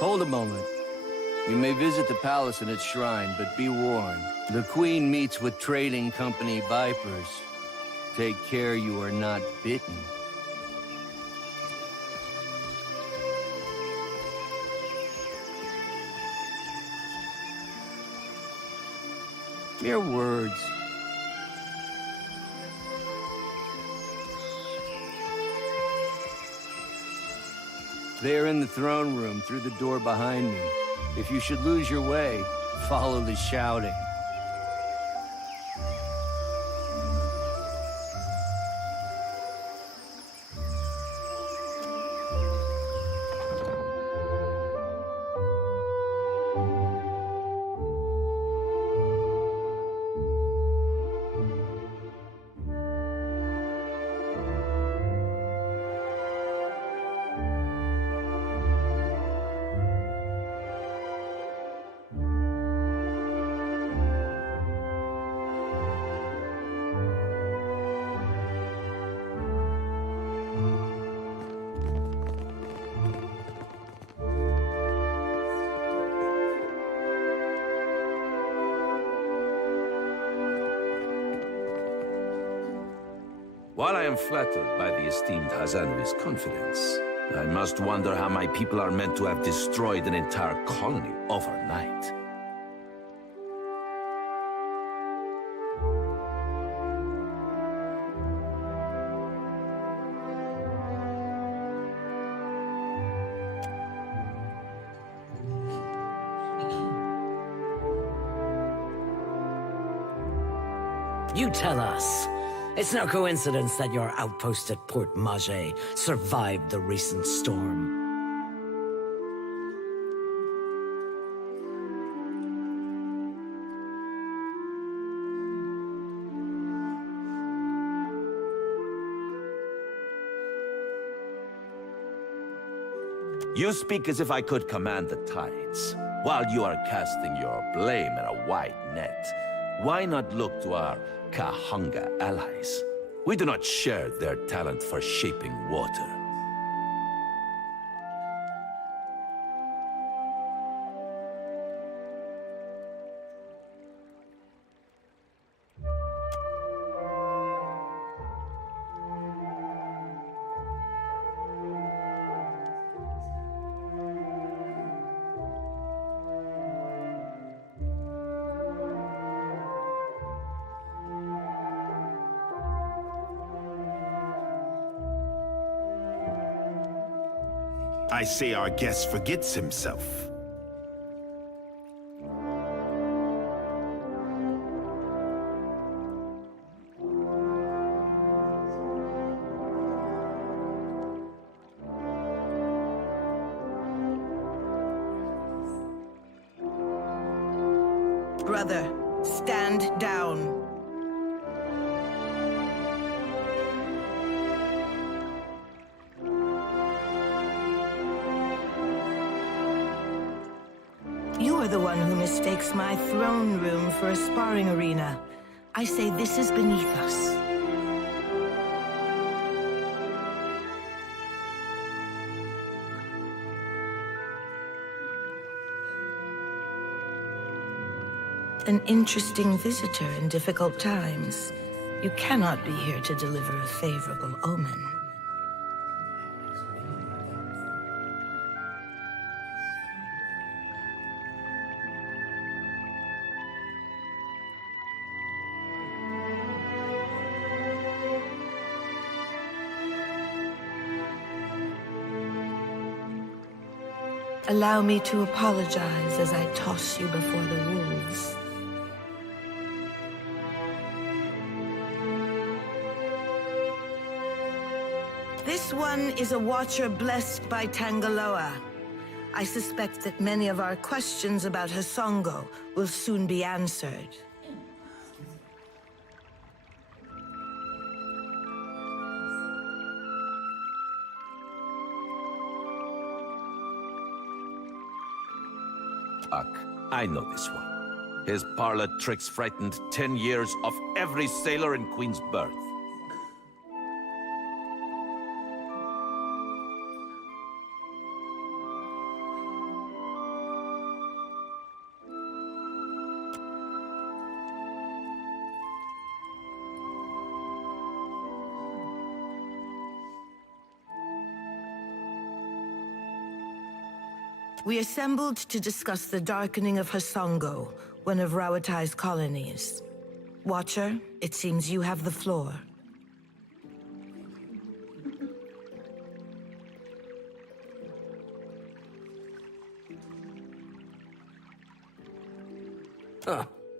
Hold a moment. You may visit the palace and its shrine, but be warned. The Queen meets with trading company Vipers. Take care you are not bitten. Mere words. They are in the throne room through the door behind me. If you should lose your way, follow the shouting. While I am flattered by the esteemed Hazanovi's confidence, I must wonder how my people are meant to have destroyed an entire colony overnight. You tell us. It's no coincidence that your outpost at Port Mage survived the recent storm. You speak as if I could command the tides, while you are casting your blame in a wide net. Why not look to our Kahanga allies? We do not share their talent for shaping water. I say our guest forgets himself. Brother, stand down. You are the one who mistakes my throne room for a sparring arena. I say this is beneath us. An interesting visitor in difficult times. You cannot be here to deliver a favorable omen. Allow me to apologize as I toss you before the wolves. This one is a watcher blessed by Tangaloa. I suspect that many of our questions about Hasongo will soon be answered. I know this one. His parlor tricks frightened 10 years of every sailor in Queen's Birth. We assembled to discuss the darkening of Hasongo, one of Rauatai's colonies. Watcher, it seems you have the floor.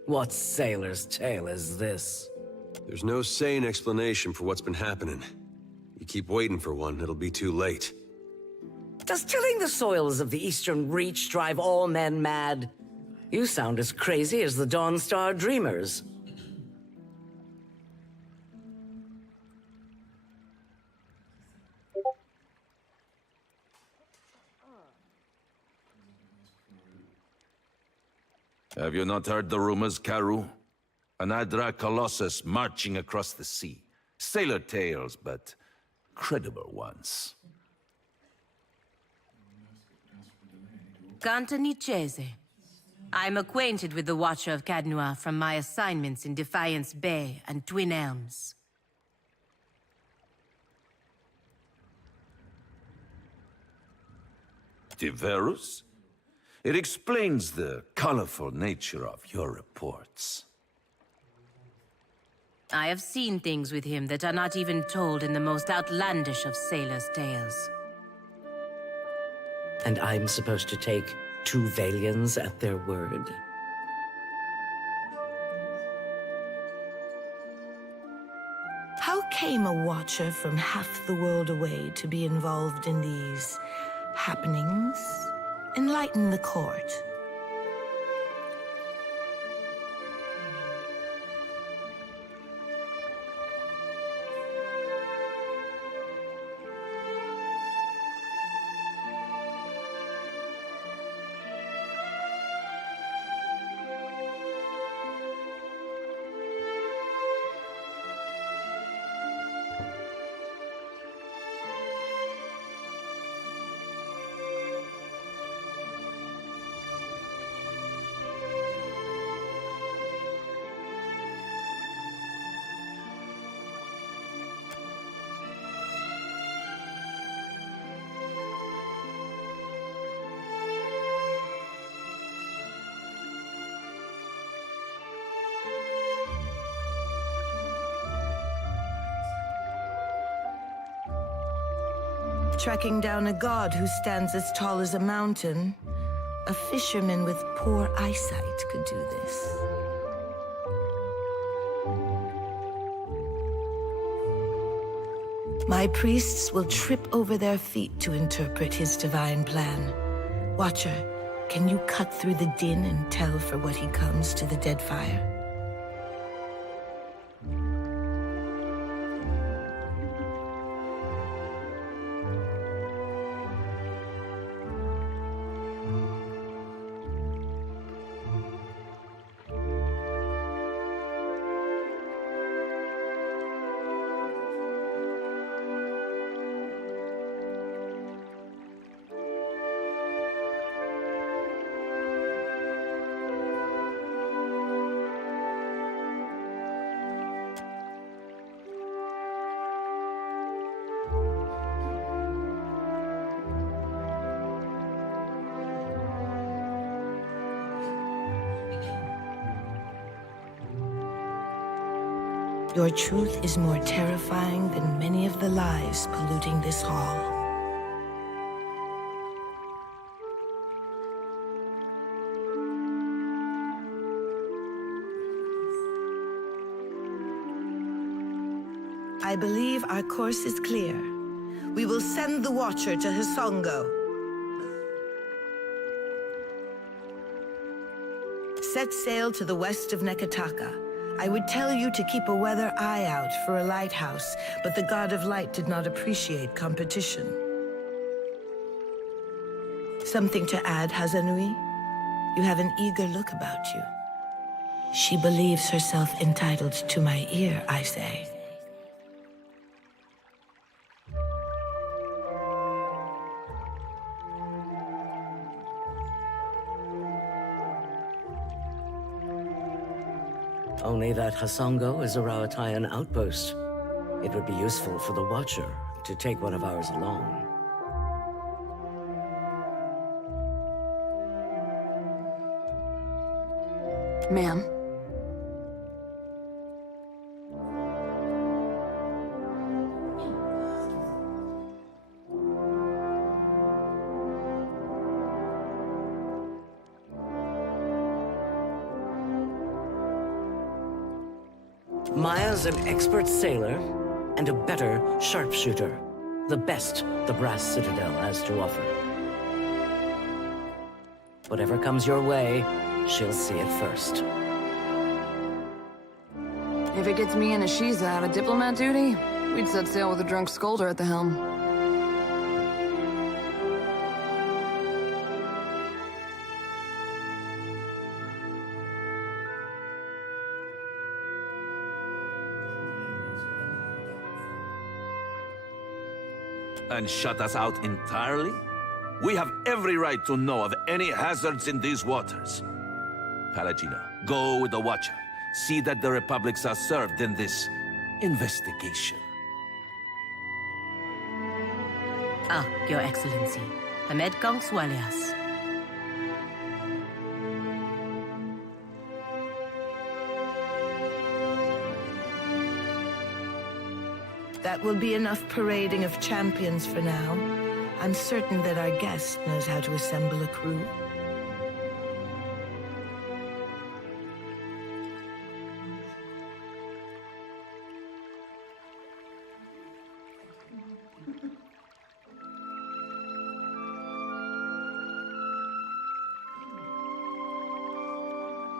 What sailor's tale is this? There's no sane explanation for what's been happening. You keep waiting for one, it'll be too late. Does tilling the soils of the Eastern Reach drive all men mad? You sound as crazy as the Dawnstar Dreamers. Have you not heard the rumors, Karoo? An Adra Colossus marching across the sea. Sailor tales, but credible ones. Ganta Nichese. I'm acquainted with the Watcher of Cadnua from my assignments in Defiance Bay and Twin Elms. Diverus? It explains the colorful nature of your reports. I have seen things with him that are not even told in the most outlandish of sailors' tales. And I'm supposed to take 2 Valians at their word? How came a Watcher from half the world away to be involved in these happenings? Enlighten the court. Tracking down a god who stands as tall as a mountain. A fisherman with poor eyesight could do this. My priests will trip over their feet to interpret his divine plan. Watcher, can you cut through the din and tell for what he comes to the Deadfire? Your truth is more terrifying than many of the lies polluting this hall. I believe our course is clear. We will send the Watcher to Hasongo. Set sail to the west of Neketaka. I would tell you to keep a weather eye out for a lighthouse, but the God of Light did not appreciate competition. Something to add, Hazanui? You have an eager look about you. She believes herself entitled to my ear, I say. Only that Hasongo is a Rauataian outpost. It would be useful for the Watcher to take one of ours along. Ma'am. Maya's an expert sailor and a better sharpshooter. The best the Brass Citadel has to offer. Whatever comes your way, she'll see it first. If it gets me and Ashiza out of diplomat duty, we'd set sail with a drunk scolder at the helm. And shut us out entirely? We have every right to know of any hazards in these waters. Palagino, go with the Watcher. See that the Republics are served in this investigation. Ah, Your Excellency. Hamed Kongswalias. That will be enough parading of champions for now. I'm certain that our guest knows how to assemble a crew.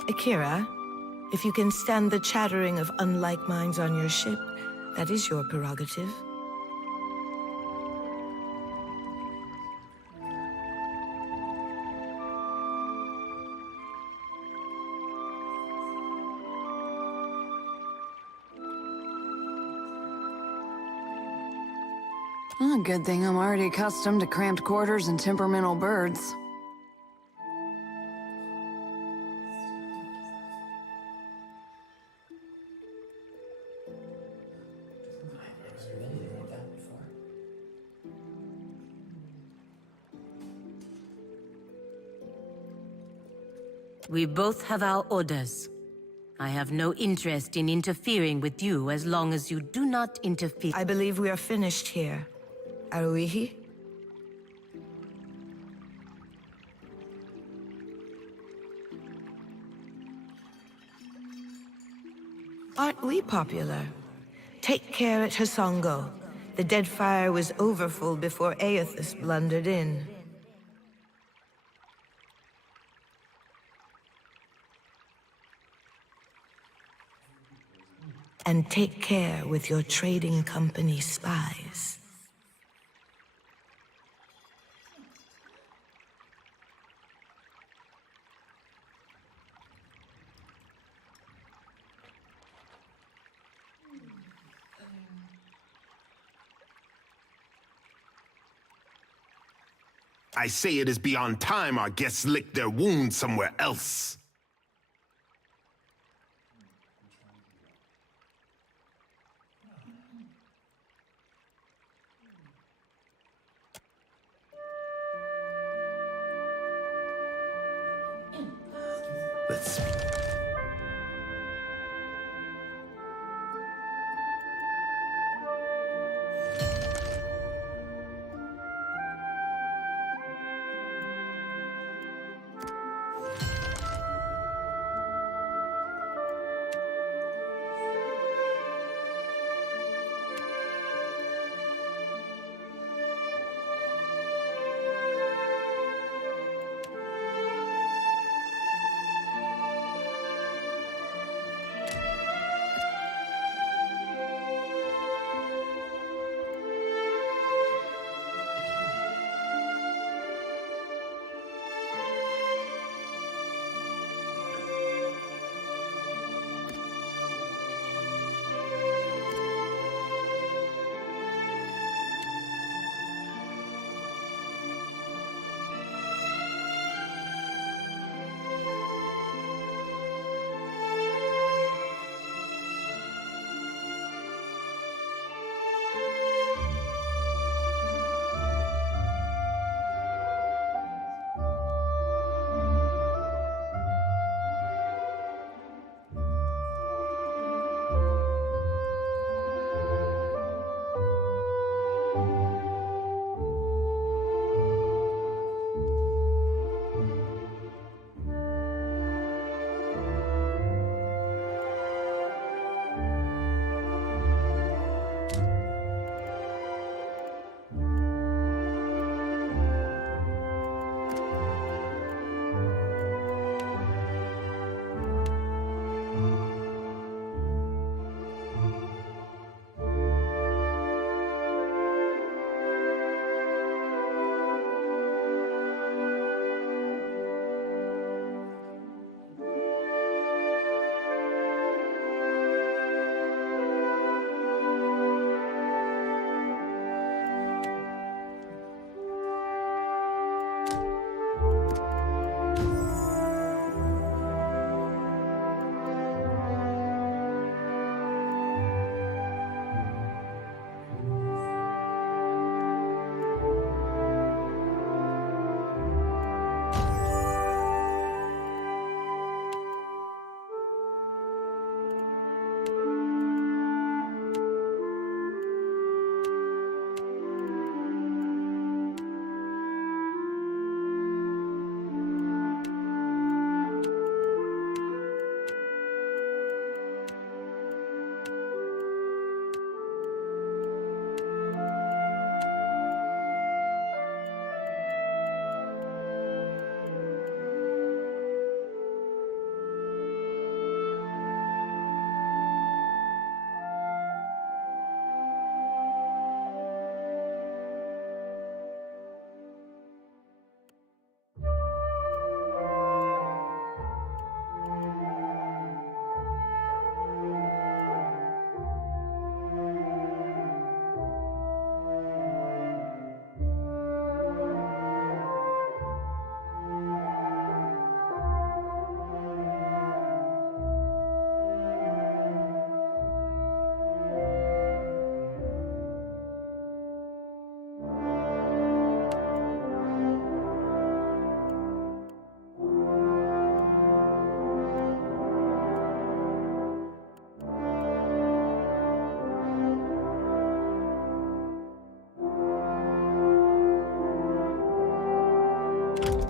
Akira, if you can stand the chattering of unlike minds on your ship, that is your prerogative. Oh, good thing I'm already accustomed to cramped quarters and temperamental birds. We both have our orders. I have no interest in interfering with you as long as you do not interfere. I believe we are finished here. Aruihi? Aren't we popular? Take care at Hasongo. The Deadfire was overfull before Aethys blundered in. And take care with your trading company spies. I say it is beyond time our guests lick their wounds somewhere else. Let's speak.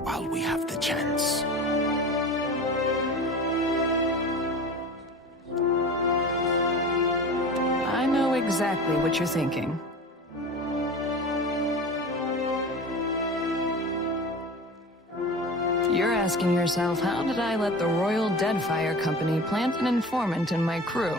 while we have the chance. I know exactly what you're thinking. You're asking yourself, how did I let the Royal Deadfire Company plant an informant in my crew?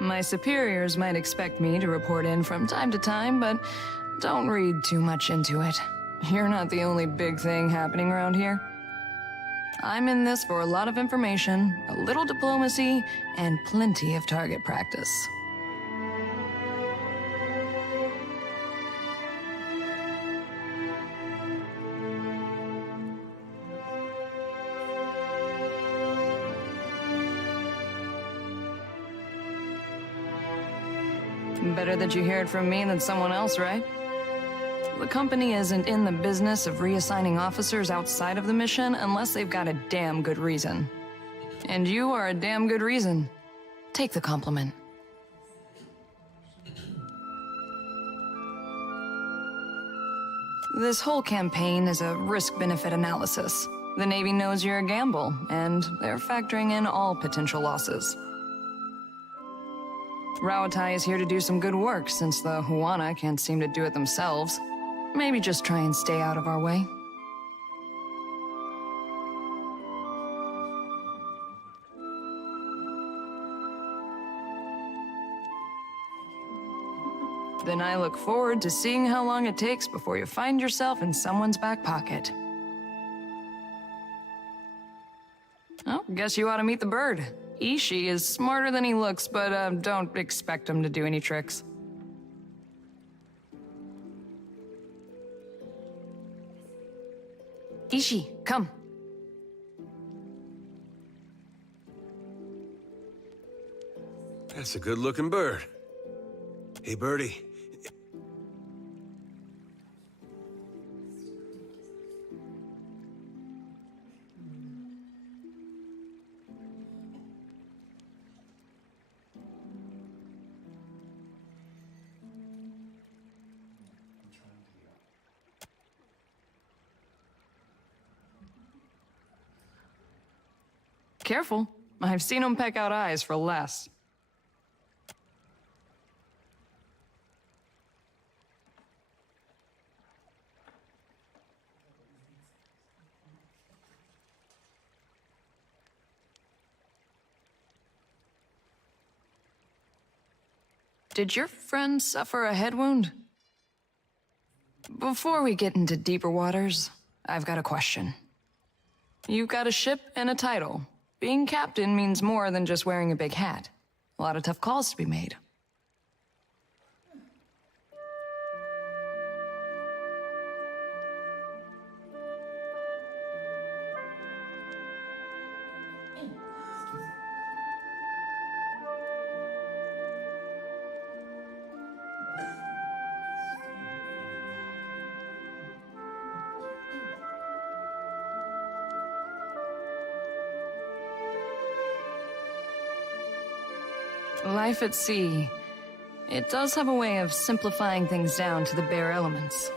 My superiors might expect me to report in from time to time, but don't read too much into it. You're not the only big thing happening around here. I'm in this for a lot of information, a little diplomacy, and plenty of target practice. Better that you hear it from me than someone else, right? The company isn't in the business of reassigning officers outside of the mission unless they've got a damn good reason. And you are a damn good reason. Take the compliment. This whole campaign is a risk-benefit analysis. The Navy knows you're a gamble, and they're factoring in all potential losses. Rauatai is here to do some good work since the Huana can't seem to do it themselves. Maybe just try and stay out of our way. Then I look forward to seeing how long it takes before you find yourself in someone's back pocket. Oh, guess you ought to meet the bird. Ishi is smarter than he looks, but don't expect him to do any tricks. Ishi, come. That's a good-looking bird. Hey, birdie. Careful. I've seen him peck out eyes for less. Did your friend suffer a head wound? Before we get into deeper waters, I've got a question. You've got a ship and a title. Being captain means more than just wearing a big hat. A lot of tough calls to be made. Life at sea. It does have a way of simplifying things down to the bare elements.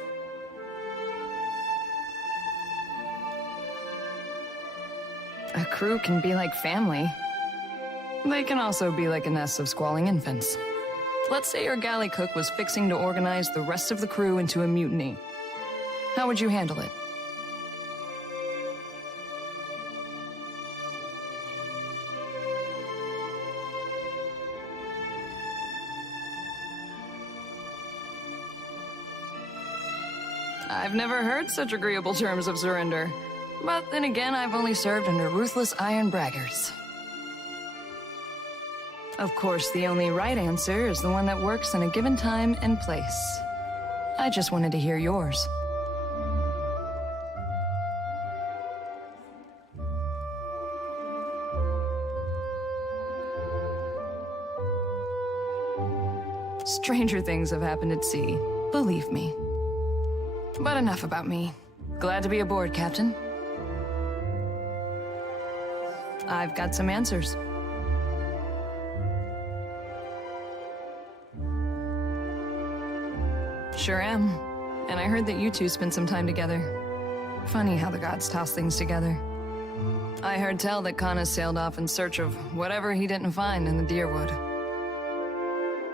A crew can be like family. They can also be like a nest of squalling infants. Let's say your galley cook was fixing to organize the rest of the crew into a mutiny. How would you handle it? I've never heard such agreeable terms of surrender. But then again, I've only served under ruthless iron braggarts. Of course, the only right answer is the one that works in a given time and place. I just wanted to hear yours. Stranger things have happened at sea, believe me. But enough about me. Glad to be aboard, Captain. I've got some answers. sure am. And I heard that you two spent some time together. Funny how the gods toss things together. I heard tell that Kana sailed off in search of whatever he didn't find in the Deerwood.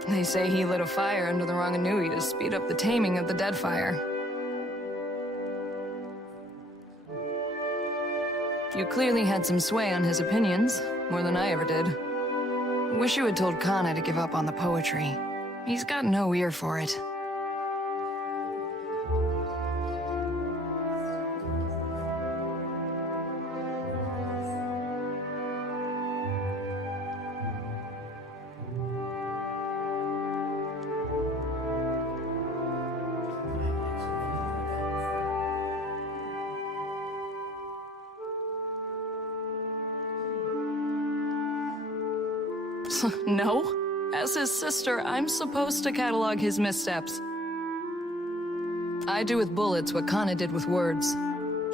They say he lit a fire under the Ranganui to speed up the taming of the Deadfire. You clearly had some sway on his opinions, more than I ever did. Wish you had told Kana to give up on the poetry. He's got no ear for it. No. As his sister, I'm supposed to catalog his missteps. I do with bullets what Kana did with words.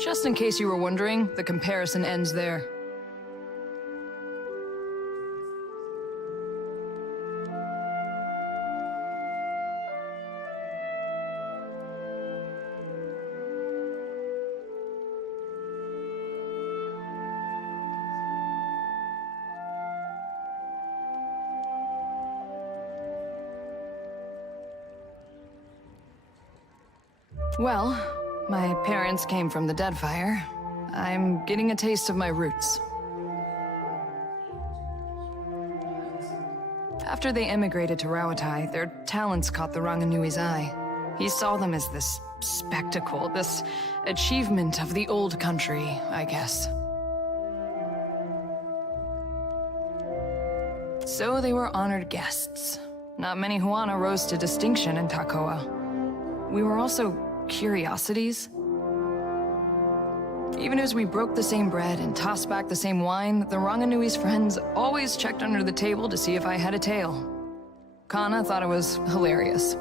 Just in case you were wondering, the comparison ends there. Well, my parents came from the Deadfire. I'm getting a taste of my roots. After they emigrated to Rauatai, their talents caught the Ranganui's eye. He saw them as this spectacle, this achievement of the old country, I guess. So they were honored guests. Not many Huana rose to distinction in Takoa. We were also curiosities. Even as we broke the same bread and tossed back the same wine, the Ranganui's friends always checked under the table to see if I had a tail. Kana thought it was hilarious.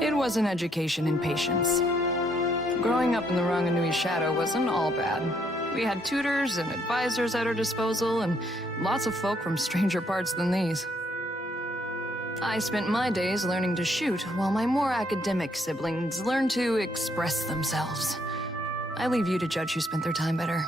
It was an education in patience. Growing up in the Ranganui's shadow wasn't all bad. We had tutors and advisors at our disposal, and lots of folk from stranger parts than these. I spent my days learning to shoot, while my more academic siblings learned to express themselves. I leave you to judge who spent their time better.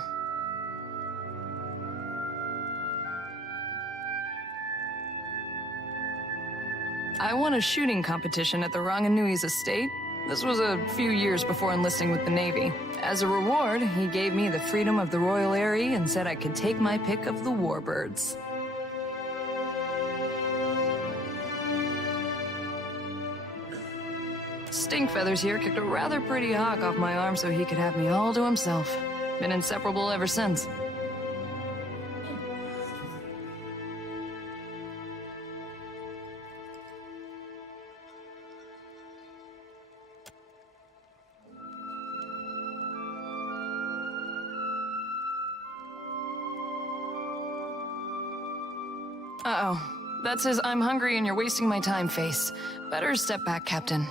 I won a shooting competition at the Ranganui's estate. This was a few years before enlisting with the Navy. As a reward, he gave me the freedom of the Royal Eyrie and said I could take my pick of the warbirds. Stinkfeathers here kicked a rather pretty hawk off my arm so he could have me all to himself. Been inseparable ever since. Uh-oh. That's his "I'm hungry and you're wasting my time" face. Better step back, Captain.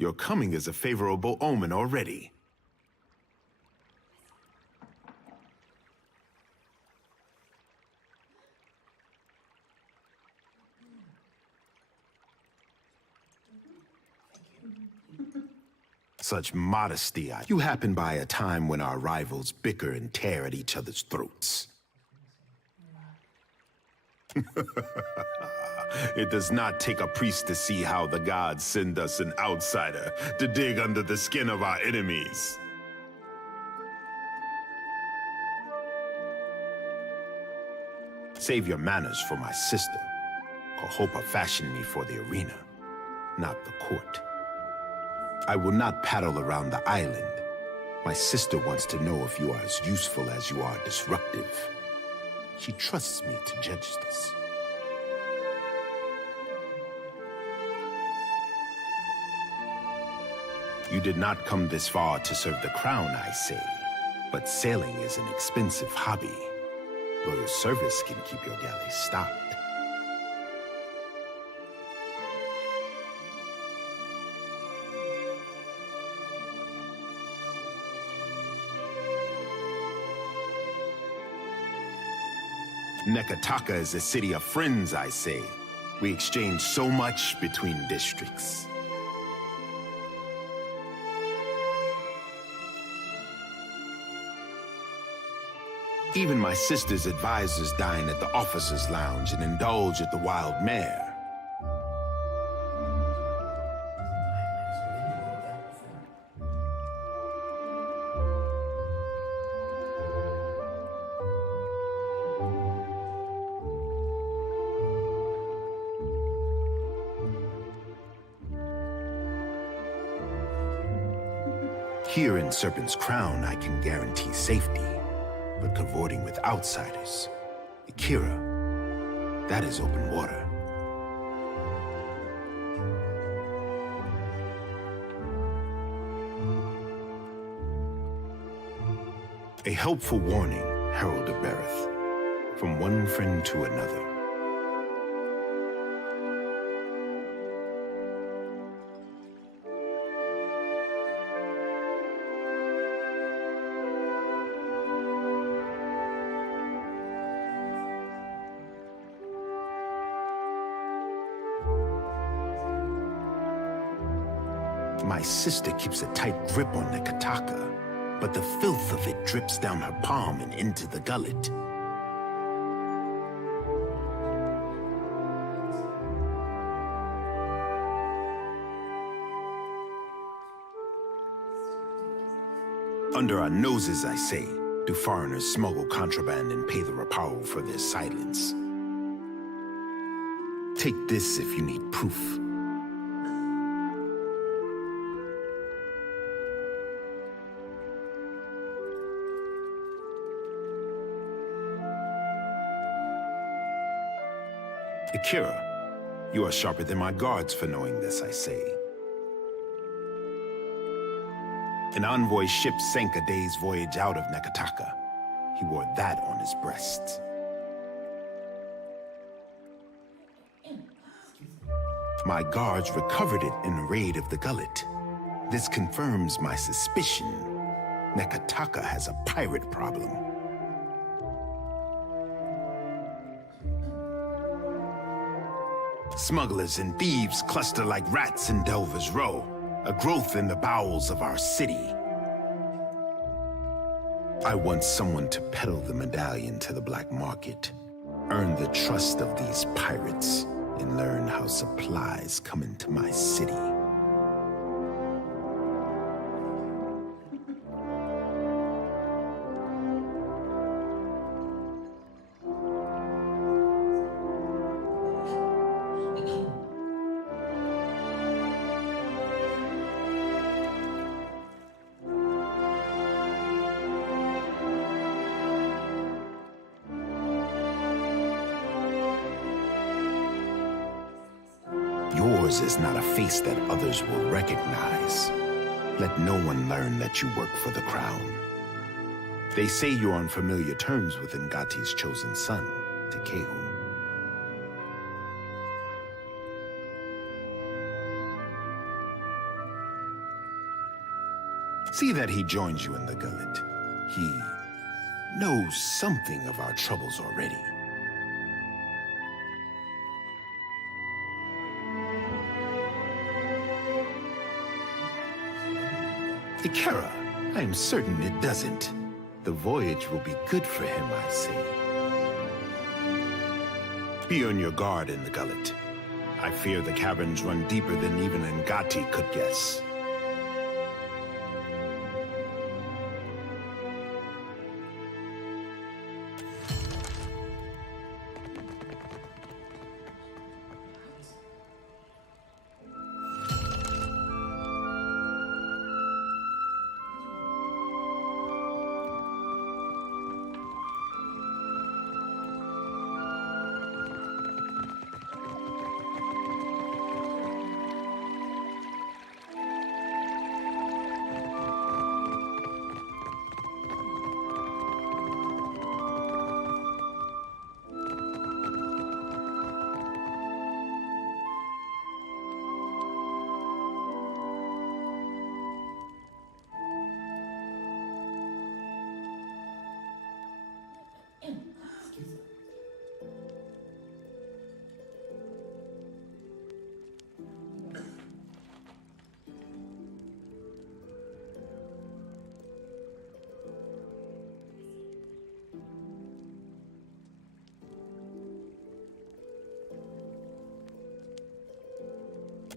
Your coming is a favorable omen already. Such modesty. You happen by a time when our rivals bicker and tear at each other's throats. It does not take a priest to see how the gods send us an outsider to dig under the skin of our enemies. Save your manners for my sister. Kohopa fashioned me for the arena, not the court. I will not paddle around the island. My sister wants to know if you are as useful as you are disruptive. She trusts me to judge this. You did not come this far to serve the crown, I say. But sailing is an expensive hobby. Loyal service can keep your galley stocked. Nekataka is a city of friends, I say. We exchange so much between districts. Even my sister's advisors dine at the officers' lounge and indulge at the wild mare. Here in Serpent's Crown, I can guarantee safety. But cavorting with outsiders, Akira, that is open water. A helpful warning, Herald of Bereth, from one friend to another. My sister keeps a tight grip on Nekataka, but the filth of it drips down her palm and into the gullet. Under our noses, I say, do foreigners smuggle contraband and pay the Rapao for their silence. Take this if you need proof. Akira, you are sharper than my guards for knowing this, I say. An envoy ship sank a day's voyage out of Nekataka. He wore that on his breast. My guards recovered it in a raid of the gullet. This confirms my suspicion. Nekataka has a pirate problem. Smugglers and thieves cluster like rats in Delver's Row, a growth in the bowels of our city. I want someone to peddle the medallion to the black market, earn the trust of these pirates, and learn how supplies come into my city. Yours is not a face that others will recognize. Let no one learn that you work for the crown. They say you're on familiar terms with Ngati's chosen son, Tekehu. See that he joins you in the gullet. He knows something of our troubles already. Ikera, I am certain it doesn't. The voyage will be good for him, I say. Be on your guard in the gullet. I fear the caverns run deeper than even Ngati could guess.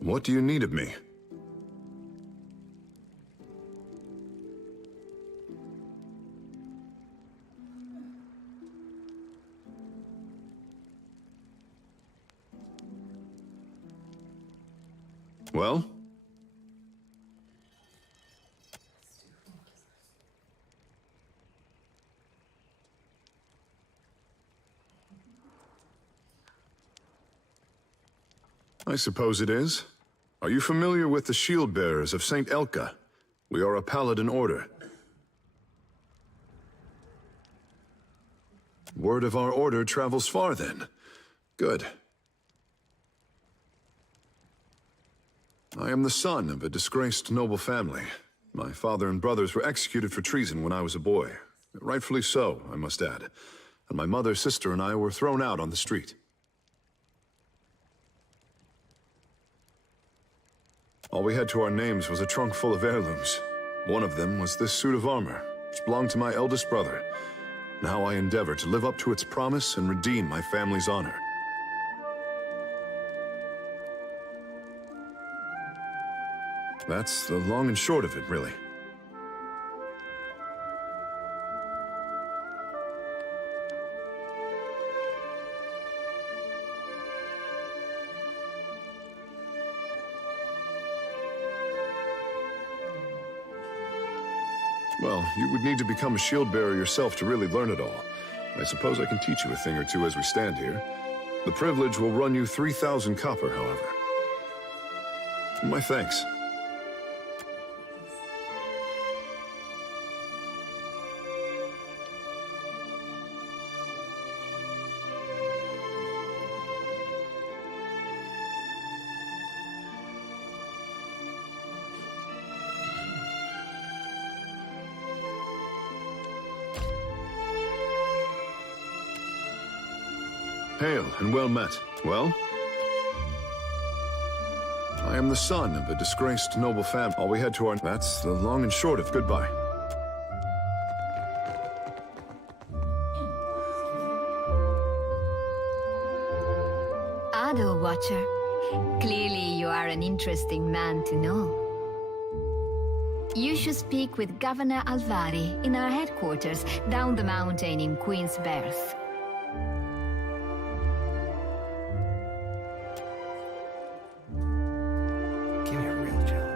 What do you need of me? Well? I suppose it is. Are you familiar with the Shield Bearers of St. Elka? We are a paladin order. Word of our order travels far, then. Good. I am the son of a disgraced noble family. My father and brothers were executed for treason when I was a boy. Rightfully so, I must add. And my mother, sister, and I were thrown out on the street. All we had to our names was a trunk full of heirlooms. One of them was this suit of armor, which belonged to my eldest brother. Now I endeavor to live up to its promise and redeem my family's honor. That's the long and short of it, really. Well, you would need to become a shield bearer yourself to really learn it all. I suppose I can teach you a thing or two as we stand here. The privilege will run you 3,000 copper, however. My thanks. Hail and well met. Well? I am the son of a disgraced noble family. All we had to our... That's the long and short of goodbye. Ado, Watcher. Clearly you are an interesting man to know. You should speak with Governor Alvari in our headquarters down the mountain in Queen's Berth. Give me a real gel.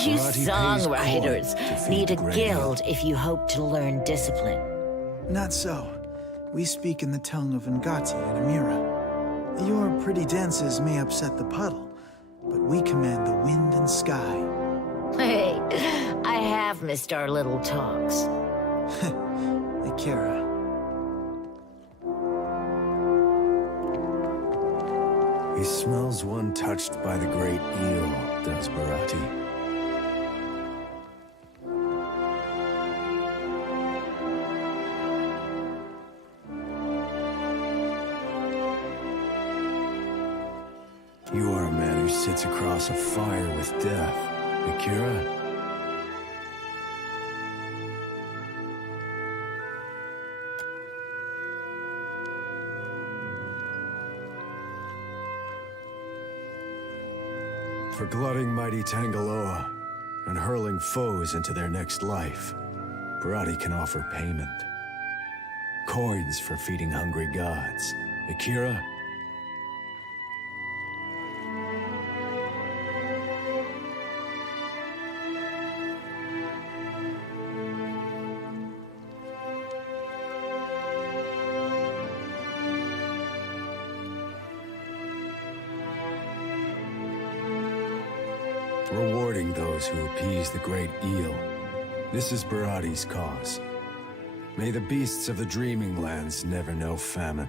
You Barati pays songwriters coin to feed need the a great guild if you hope to learn discipline. Not so. We speak in the tongue of Ngati and Amira. Your pretty dances may upset the puddle, but we command the wind and sky. Hey, I have missed our little talks. Akira. He smells one touched by the great eel, does Barati. You are a man who sits across a fire with death, Akira. For glutting mighty Tangaloa and hurling foes into their next life, Barati can offer payment. Coins for feeding hungry gods. Akira? Rewarding those who appease the great eel. This is Barati's cause. May the beasts of the Dreaming Lands never know famine.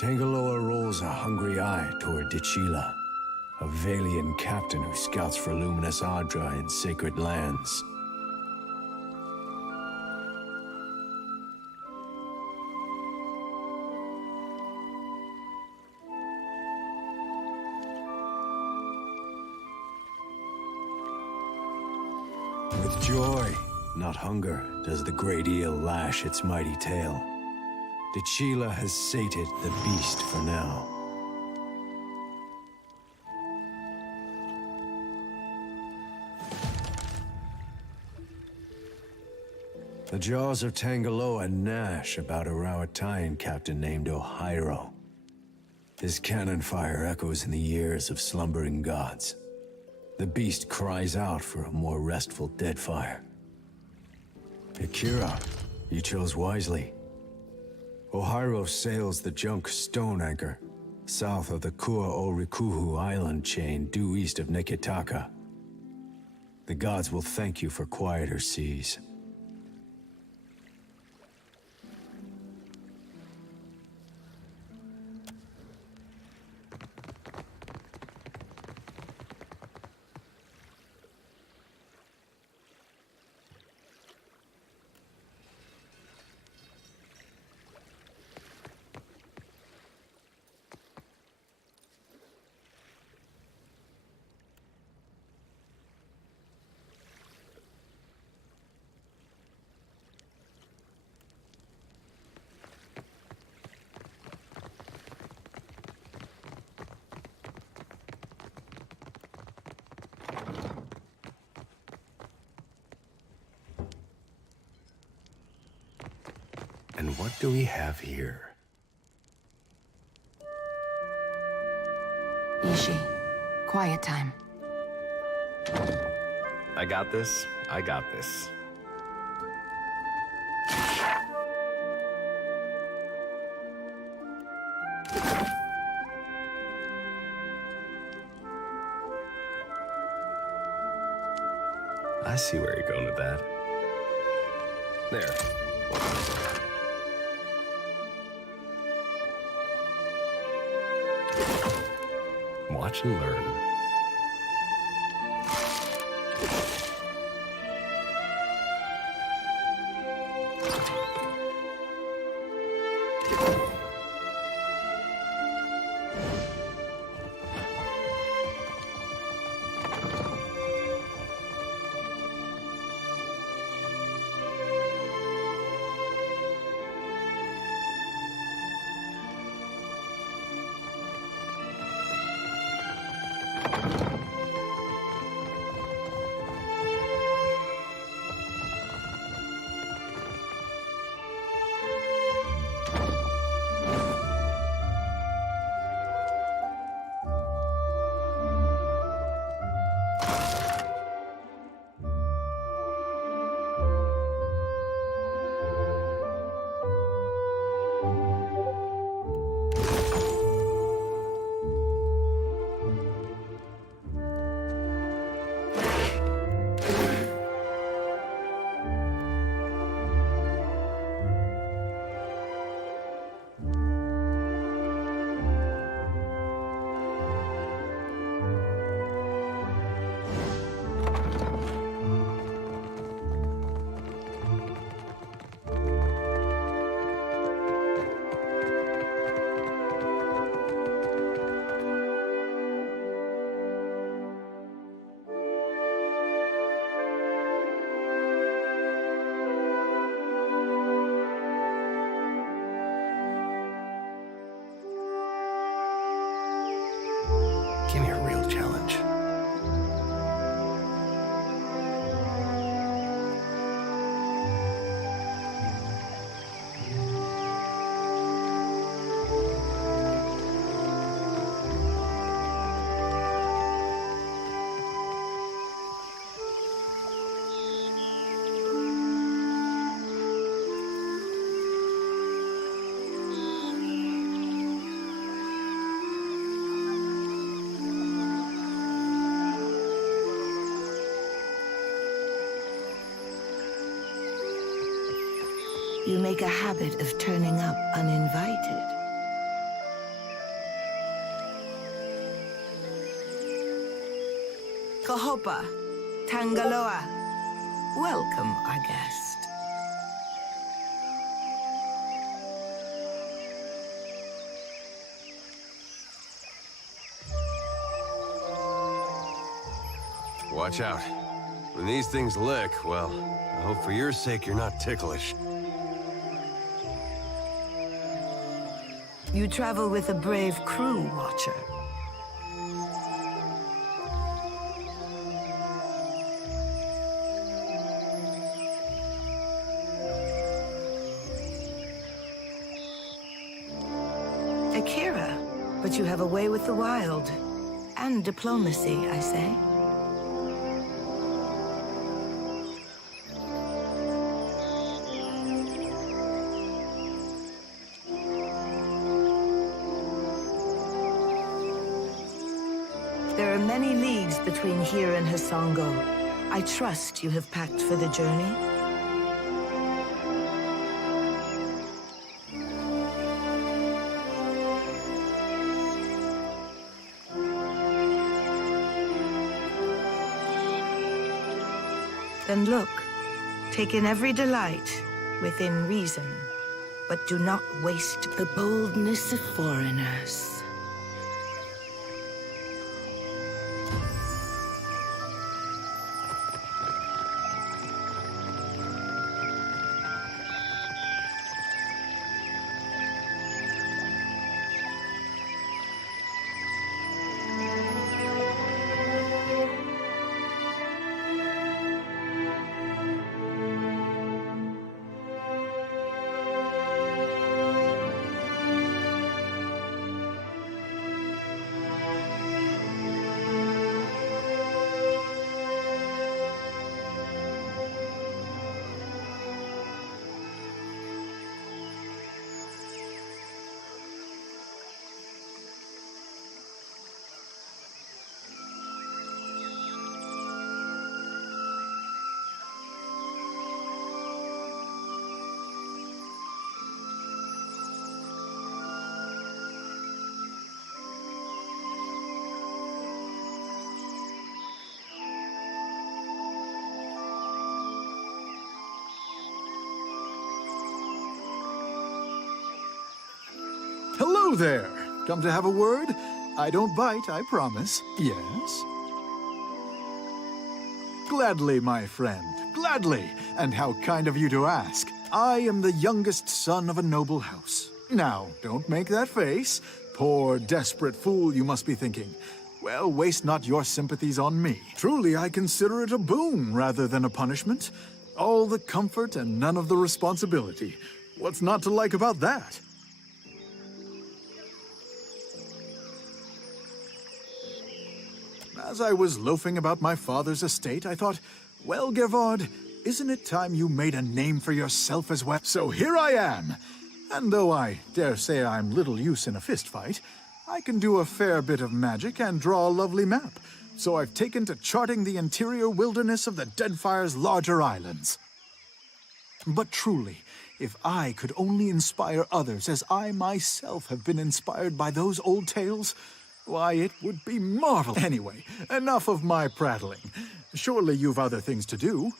Tangaloa rolls a hungry eye toward Dichila, a Valian captain who scouts for luminous Adra in sacred lands. With joy, not hunger, does the great eel lash its mighty tail. Dichila has sated the beast for now. The jaws of Tangaloa gnash about a Rauataian captain named Ohairo. His cannon fire echoes in the ears of slumbering gods. The beast cries out for a more restful deadfire. Akira, you chose wisely. Ohairo sails the junk Stone Anchor, south of the Kua-o-Rikuhu island chain due east of Nekitaka. The gods will thank you for quieter seas. And what do we have here? Ishi, quiet time. I got this. I got this. I see where you're going with that. There. Watch and learn. You make a habit of turning up uninvited. Kahopa, Tangaloa, welcome, our guest. Watch out. When these things lick, well, I hope for your sake you're not ticklish. You travel with a brave crew, Watcher. Akira, but you have a way with the wild. And diplomacy, I say. There are many leagues between here and Hasongo. I trust you have packed for the journey. Then look, take in every delight within reason, but do not waste The boldness of foreigners. Hello there! Come to have a word? I don't bite, I promise. Yes? Gladly, my friend. Gladly! And how kind of you to ask. I am the youngest son of a noble house. Now, don't make that face. Poor, desperate fool, you must be thinking. Well, waste not your sympathies on me. Truly, I consider it a boon rather than a punishment. All the comfort and none of the responsibility. What's not to like about that? As I was loafing about my father's estate, I thought, well, Gervard, isn't it time you made a name for yourself as well? So here I am. And though I dare say I'm little use in a fistfight, I can do a fair bit of magic and draw a lovely map. So I've taken to charting the interior wilderness of the Deadfire's larger islands. But truly, if I could only inspire others as I myself have been inspired by those old tales, why, it would be marvelous. Anyway, enough of my prattling. Surely you've other things to do.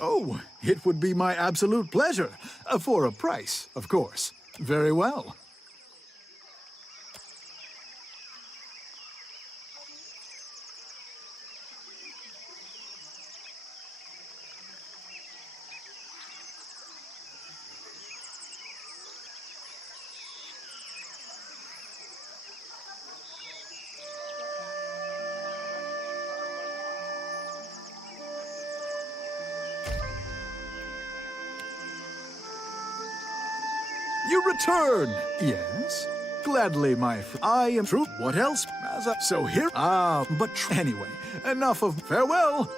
Oh, it would be my absolute pleasure. For a price, of course. Very well. You return! Yes? Gladly, my friend. I am true. What else? So here. But anyway, enough of farewell!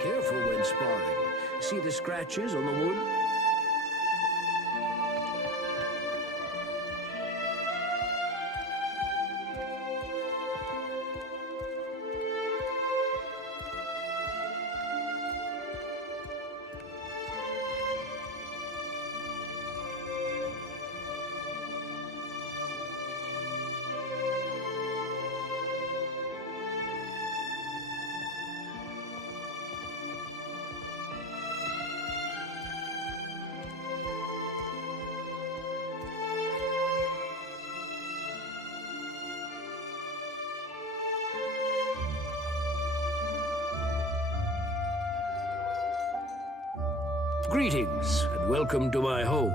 careful when sparring. See the scratches on the wood? Greetings, and welcome to my home.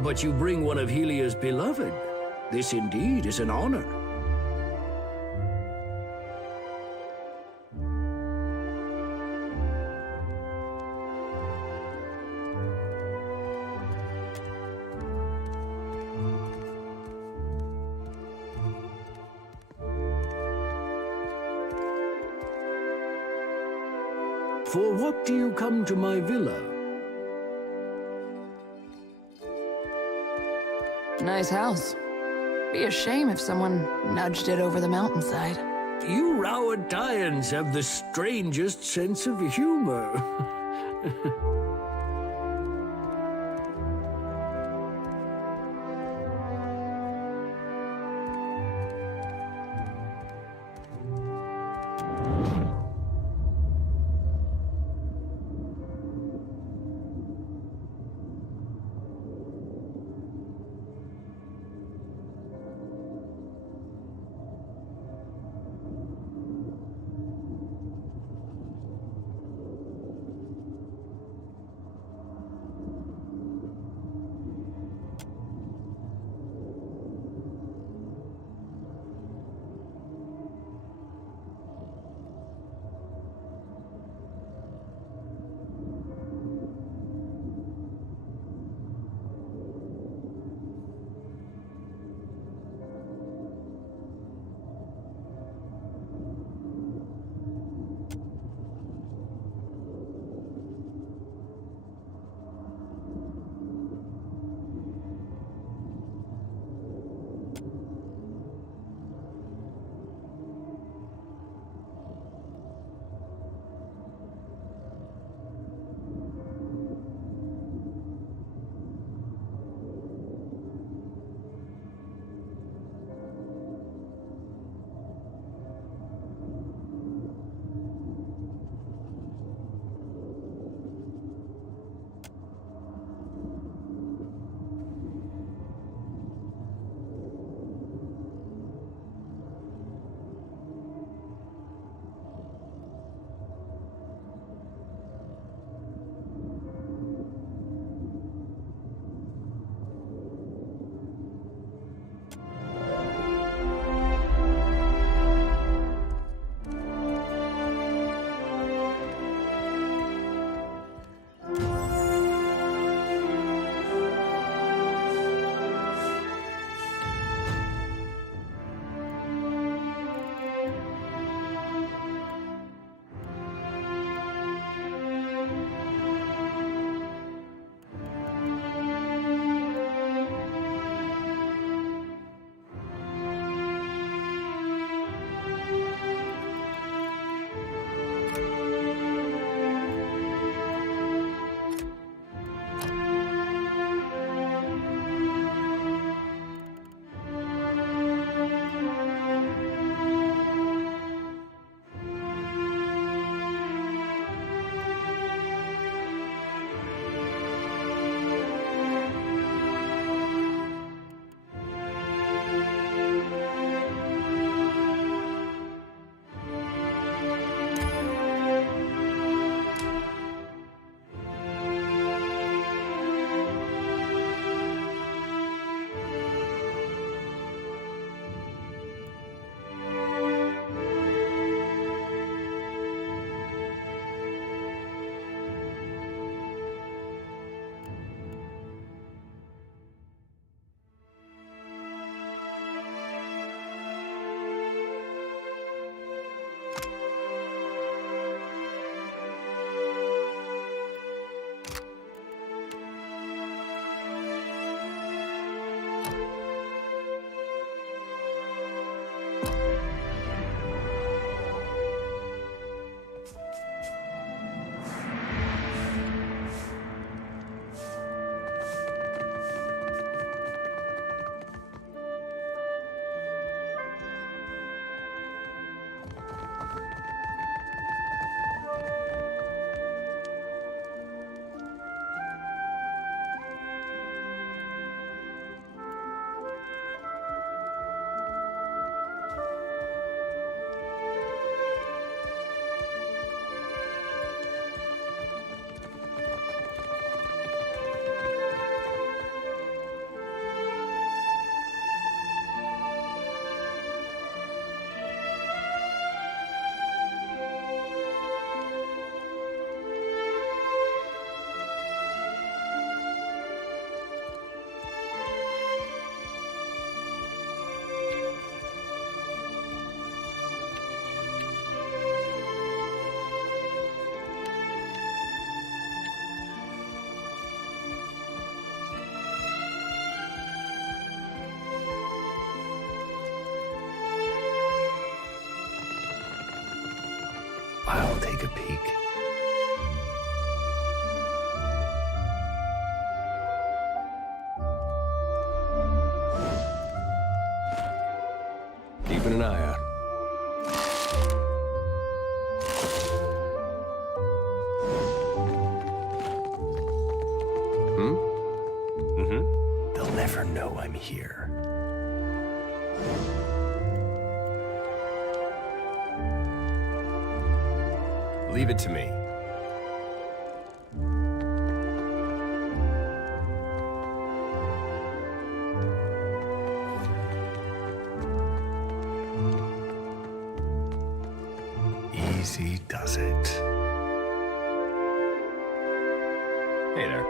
But you bring one of Helia's beloved. This indeed is an honor. For what do you come to my villa? Nice house. Be a shame if someone nudged it over the mountainside. You Rauataians have the strangest sense of humor. take a peek? Keeping an eye out. They'll never know I'm here. Leave it to me. Easy does it. Hey there.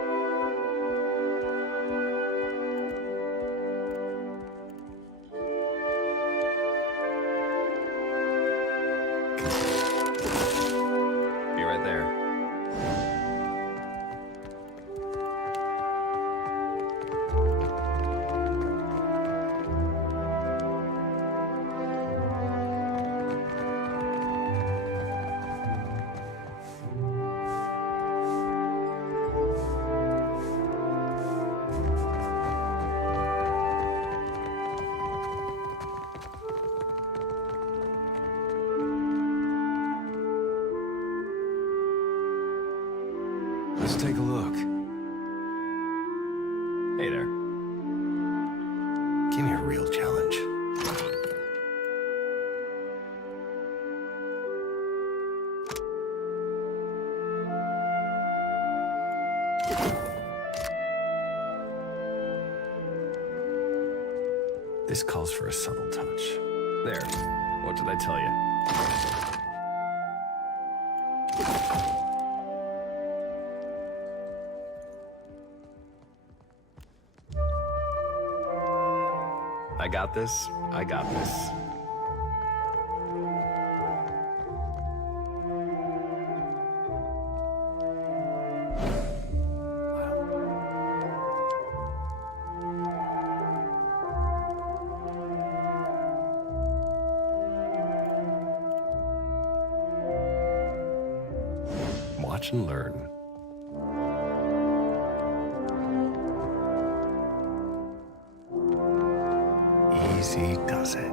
Be right there. Let's take a look. Hey there. Give me a real challenge. This calls for a subtle touch. There. What did I tell you? I got this. I got this. Watch and learn. Easy does it.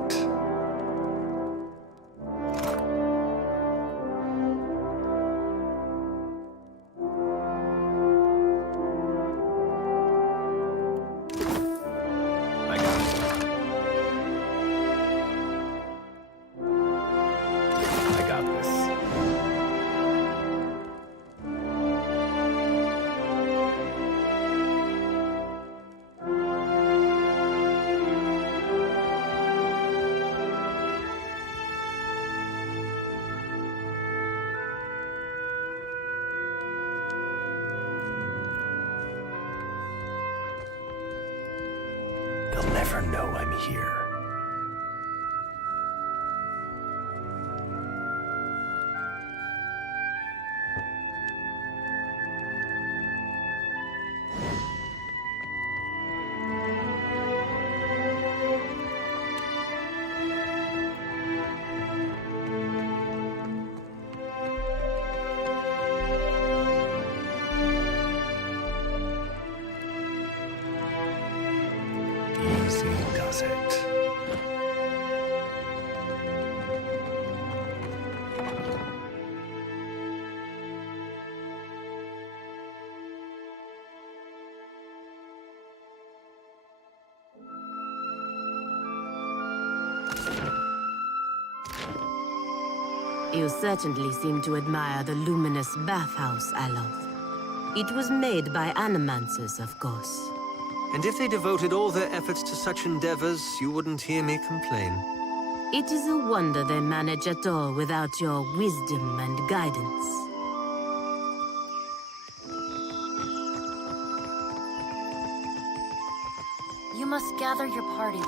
I got it. I got this. They'll never know I'm here. Easy does it. You certainly seem to admire the luminous bathhouse, Aloth. It was made by animancers, of course. And if they devoted all their efforts to such endeavors, you wouldn't hear me complain. It is a wonder they manage at all without your wisdom and guidance. You must gather your party.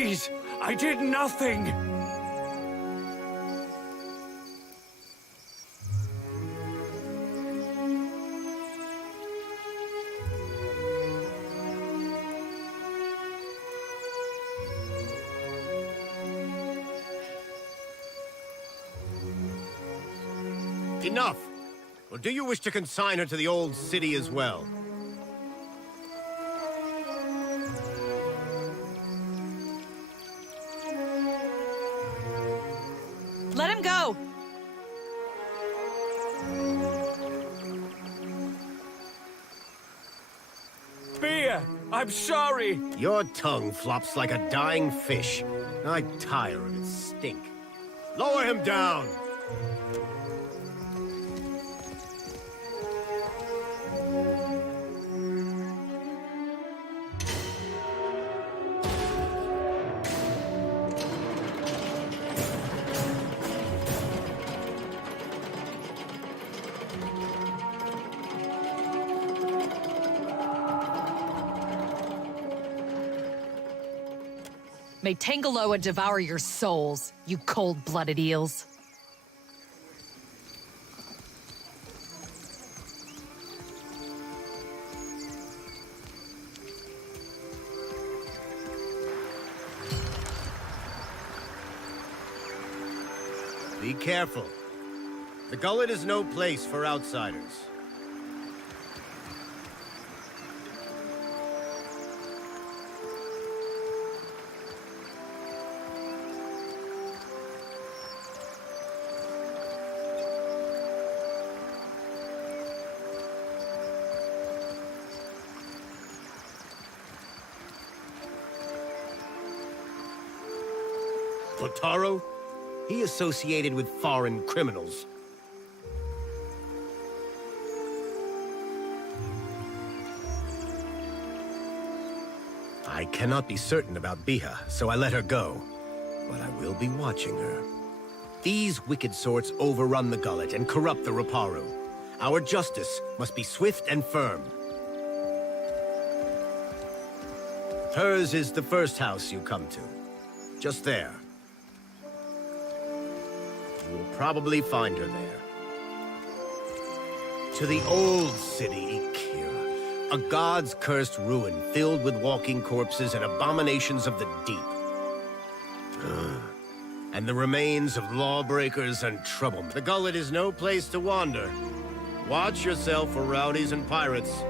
Please, I did nothing. Enough! Or do you wish to consign her to the old city as well? Let him go! Bia, I'm sorry. Your tongue flops like a dying fish. I tire of its stink. Lower him down! May Tangaloa devour your souls, you cold-blooded eels. Be careful. The gullet is no place for outsiders. Kotaro? He associated with foreign criminals. I cannot be certain about Biha, so I let her go. But I will be watching her. These wicked sorts overrun the gullet and corrupt the Raparu. Our justice must be swift and firm. Hers is the first house you come to. Just there. You will probably find her there. To the old city, Ikira. A god's cursed ruin filled with walking corpses and abominations of the deep. And the remains of lawbreakers and troublemen. The gullet is no place to wander. Watch yourself for rowdies and pirates.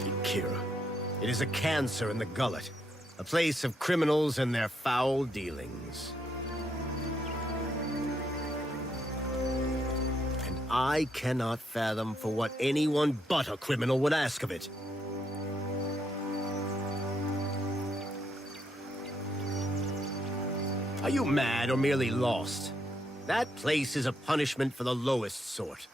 Ikira. It is a cancer in the gullet. A place of criminals and their foul dealings. And I cannot fathom for what anyone but a criminal would ask of it. Are you mad or merely lost? That place is a punishment for the lowest sort.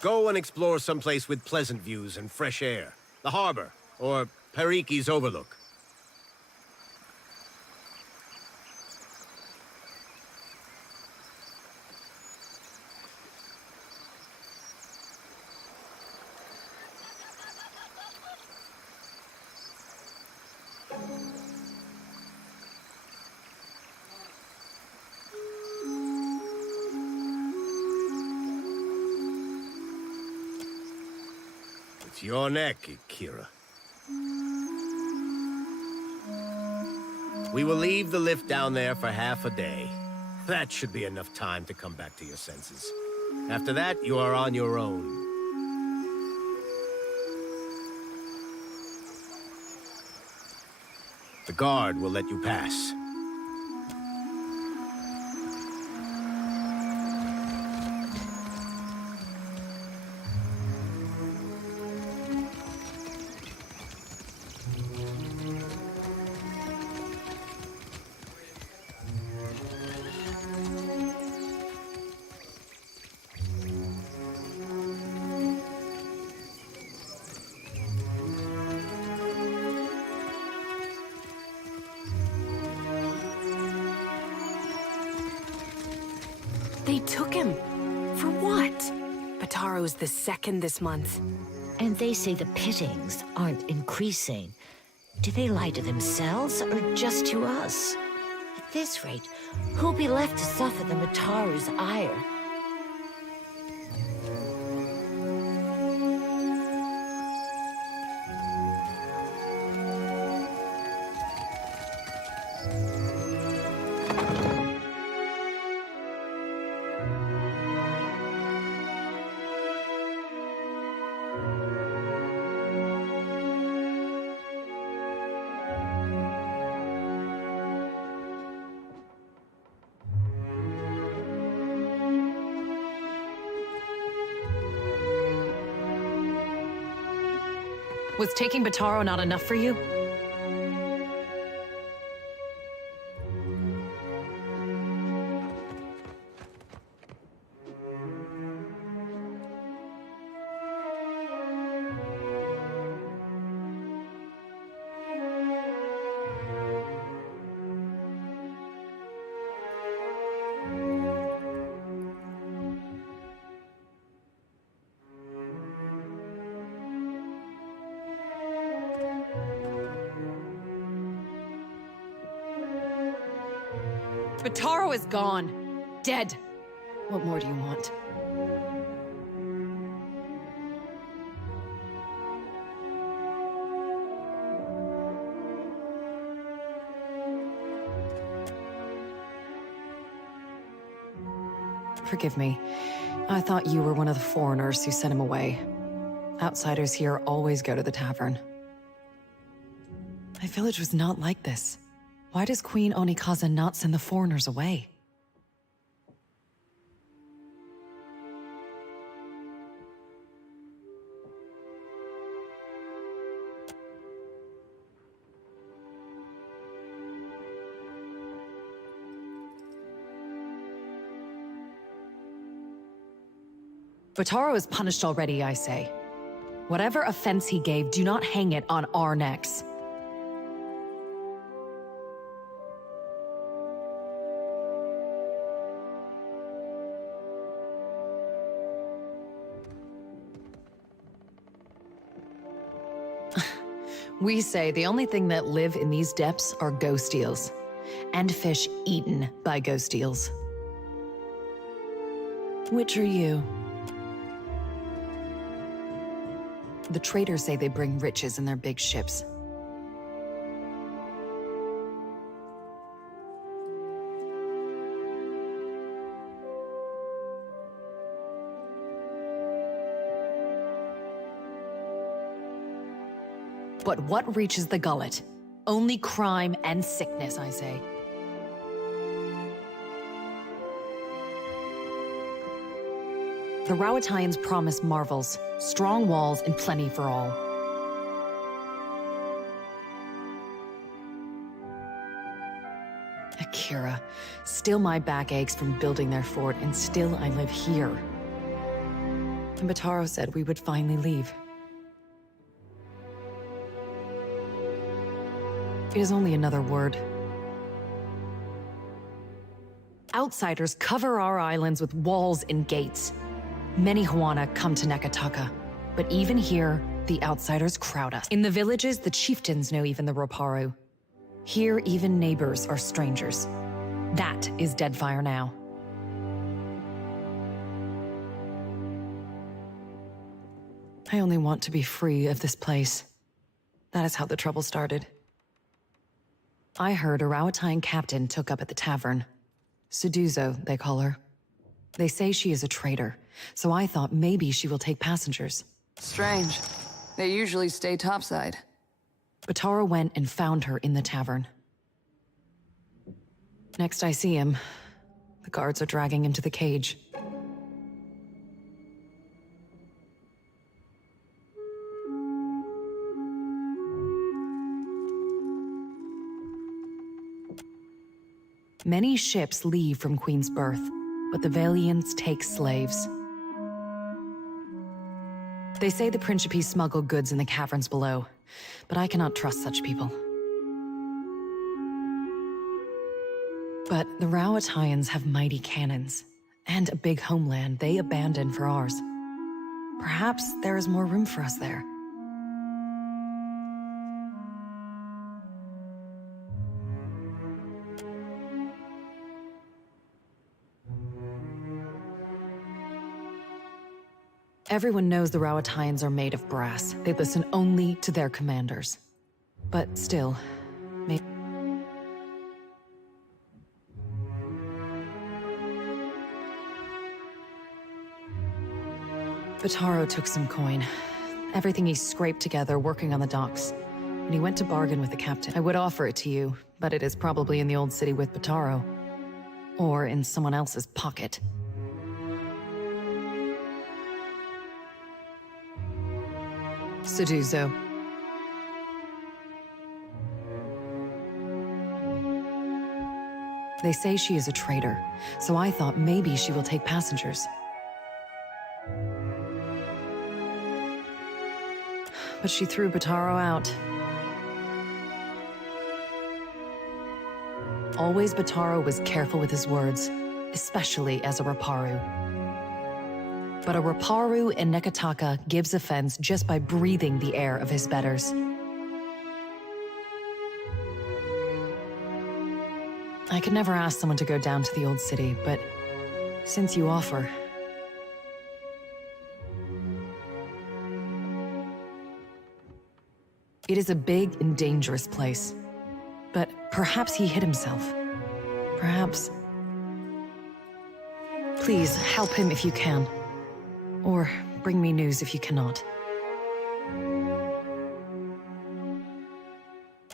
Go and explore someplace with pleasant views and fresh air. The harbor, or Periki's Overlook. It's your neck, Ikira. We will leave the lift down there for half a day. That should be enough time to come back to your senses. After that, you are on your own. The guard will let you pass. Bataro's the second this month. And they say the pittings aren't increasing. Do they lie to themselves or just to us? At this rate, who'll be left to suffer the Mataru's ire? Was taking Bataro not enough for you? Bataro is gone. Dead. What more do you want? Forgive me. I thought you were one of the foreigners who sent him away. Outsiders here always go to the tavern. My village was not like this. Why does Queen Onikaza not send the foreigners away? Bataro is punished already, I say. Whatever offense he gave, do not hang it on our necks. We say the only thing that live in these depths are ghost eels, and fish eaten by ghost eels. Which are you? The traders say they bring riches in their big ships. But what reaches the gullet? Only crime and sickness, I say. The Rauataians promise marvels, strong walls, and plenty for all. Akira, still my back aches from building their fort, and still I live here. And Bataro said we would finally leave. It is only another word. Outsiders cover our islands with walls and gates. Many Huana come to Neketaka, but even here, the outsiders crowd us. In the villages, the chieftains know even the Roparu. Here, even neighbors are strangers. That is Deadfire now. I only want to be free of this place. That is how the trouble started. I heard a Rauataian captain took up at the tavern. Suduzo, they call her. They say she is a traitor, so I thought maybe she will take passengers. Strange. They usually stay topside. Bataro went and found her in the tavern. Next I see him, the guards are dragging him to the cage. Many ships leave from Queen's Birth, but the Valiants take slaves. They say the Principe smuggle goods in the caverns below, but I cannot trust such people. But the Rauataians have mighty cannons, and a big homeland they abandoned for ours. Perhaps there is more room for us there. Everyone knows the Rowatines are made of brass. They listen only to their commanders. But still, maybe... Bataro took some coin. Everything he scraped together working on the docks. And he went to bargain with the captain. I would offer it to you, but it is probably in the old city with Bataro. Or in someone else's pocket. So do so. They say she is a traitor, so I thought maybe she will take passengers. But she threw Bataro out. Always Bataro was careful with his words, especially as a Raparu. But a Raparu in Neketaka gives offense just by breathing the air of his betters. I could never ask someone to go down to the old city, but since you offer... It is a big and dangerous place. But perhaps he hid himself. Perhaps... Please, help him if you can. Or bring me news if you cannot.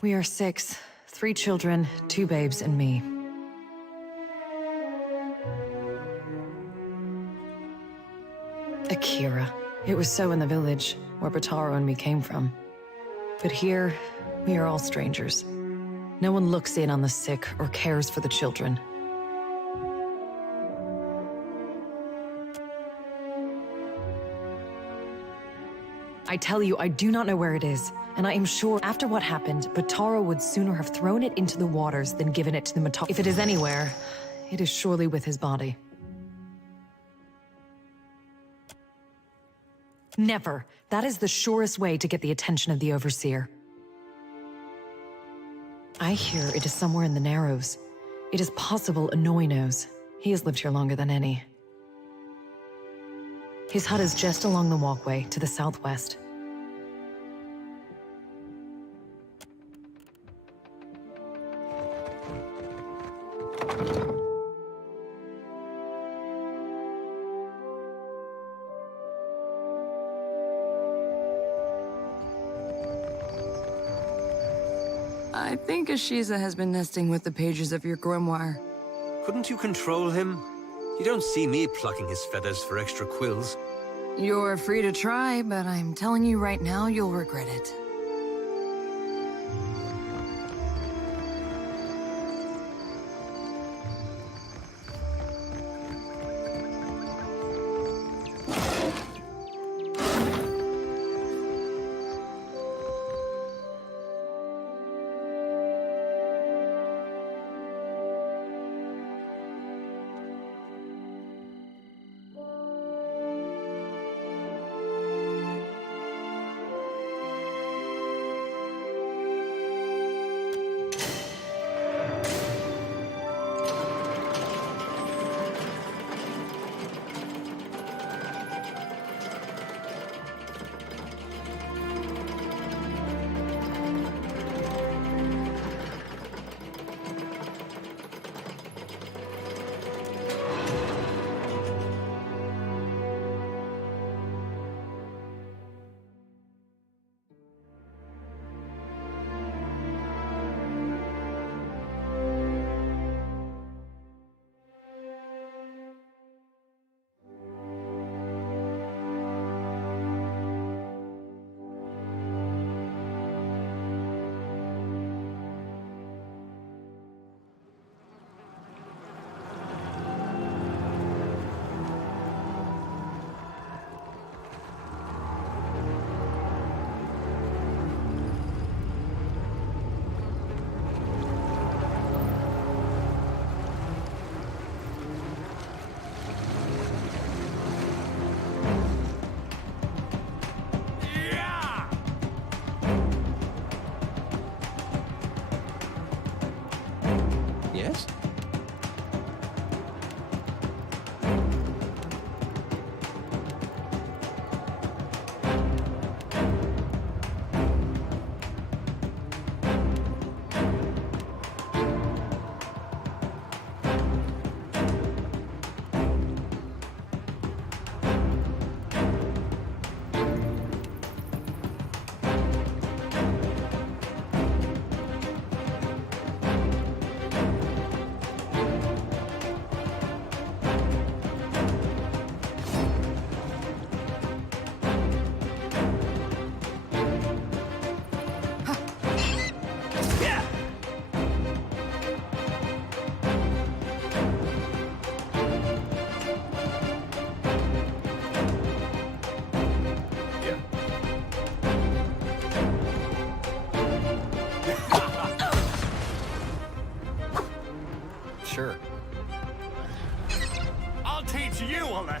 We are 6, 3 children, 2 babes, and me. Akira. It was so in the village, where Bataro and me came from. But here, we are all strangers. No one looks in on the sick or cares for the children. I tell you, I do not know where it is, and I am sure after what happened, Bataro would sooner have thrown it into the waters than given it to the Mataro. If it is anywhere, it is surely with his body. Never. That is the surest way to get the attention of the Overseer. I hear it is somewhere in the Narrows. It is possible Anoi knows. He has lived here longer than any. His hut is just along the walkway to the southwest. I think Ashiza has been nesting with the pages of your grimoire. Couldn't you control him? You don't see me plucking his feathers for extra quills. You're free to try, but I'm telling you right now, you'll regret it.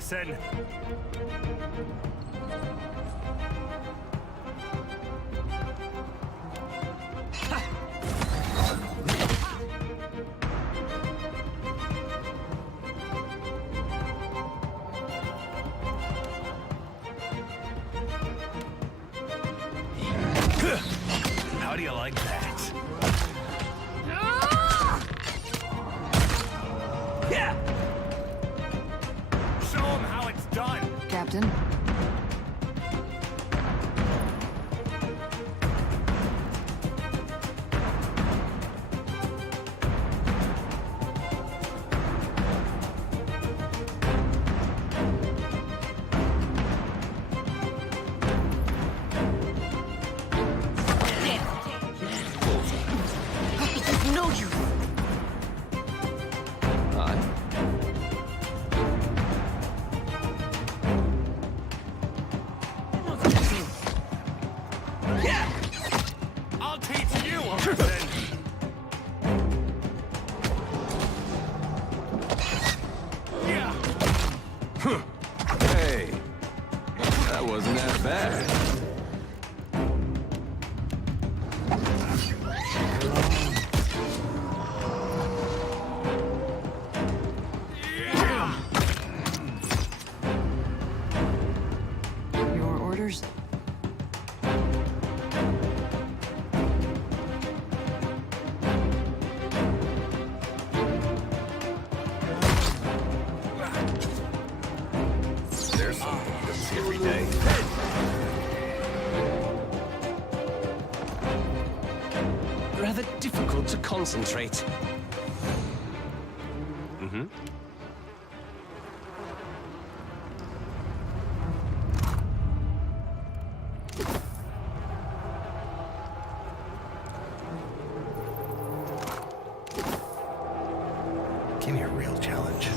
assassin! How do you like that? Yeah! Show him how it's done! Captain? No use. Yeah! I'll teach you a lesson! Yeah! Hey, that wasn't that bad. Your orders? There's something you don't see every day. Rather difficult to concentrate. Mm-hmm. Give me a real challenge.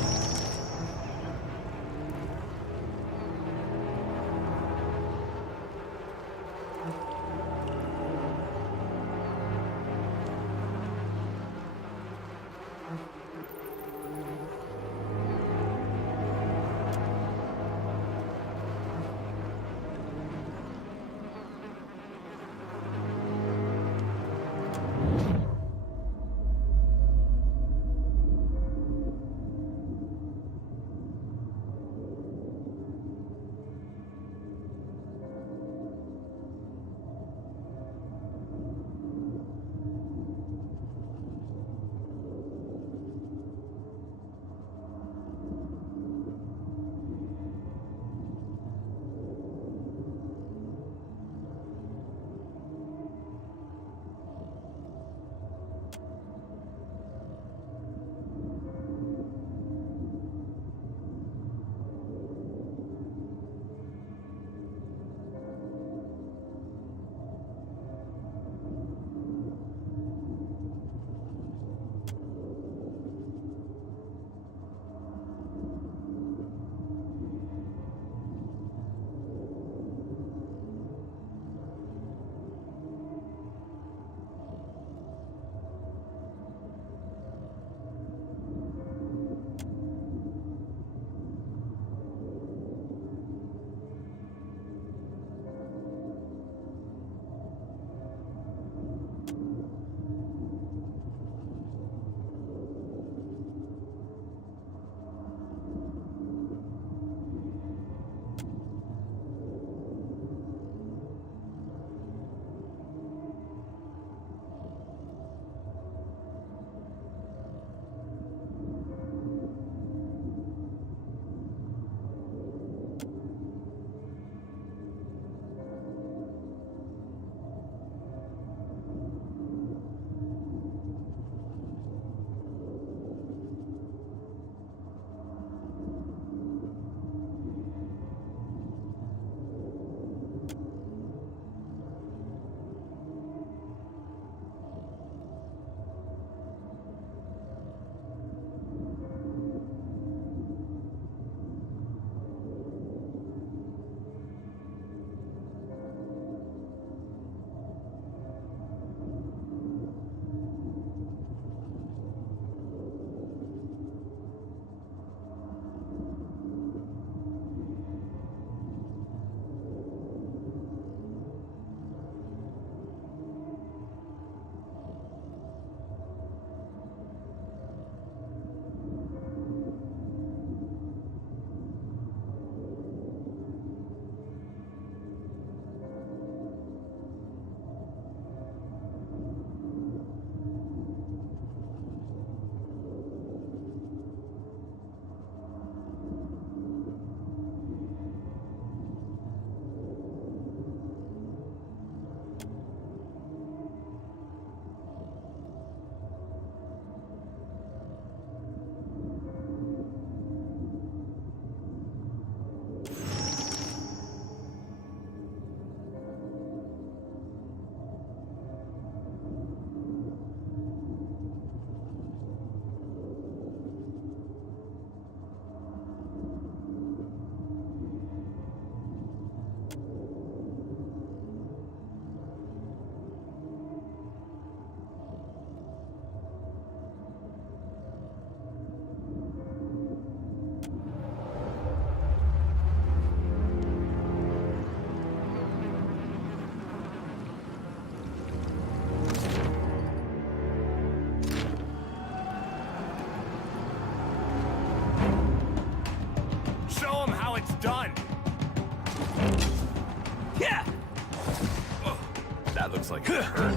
feels like it hurt.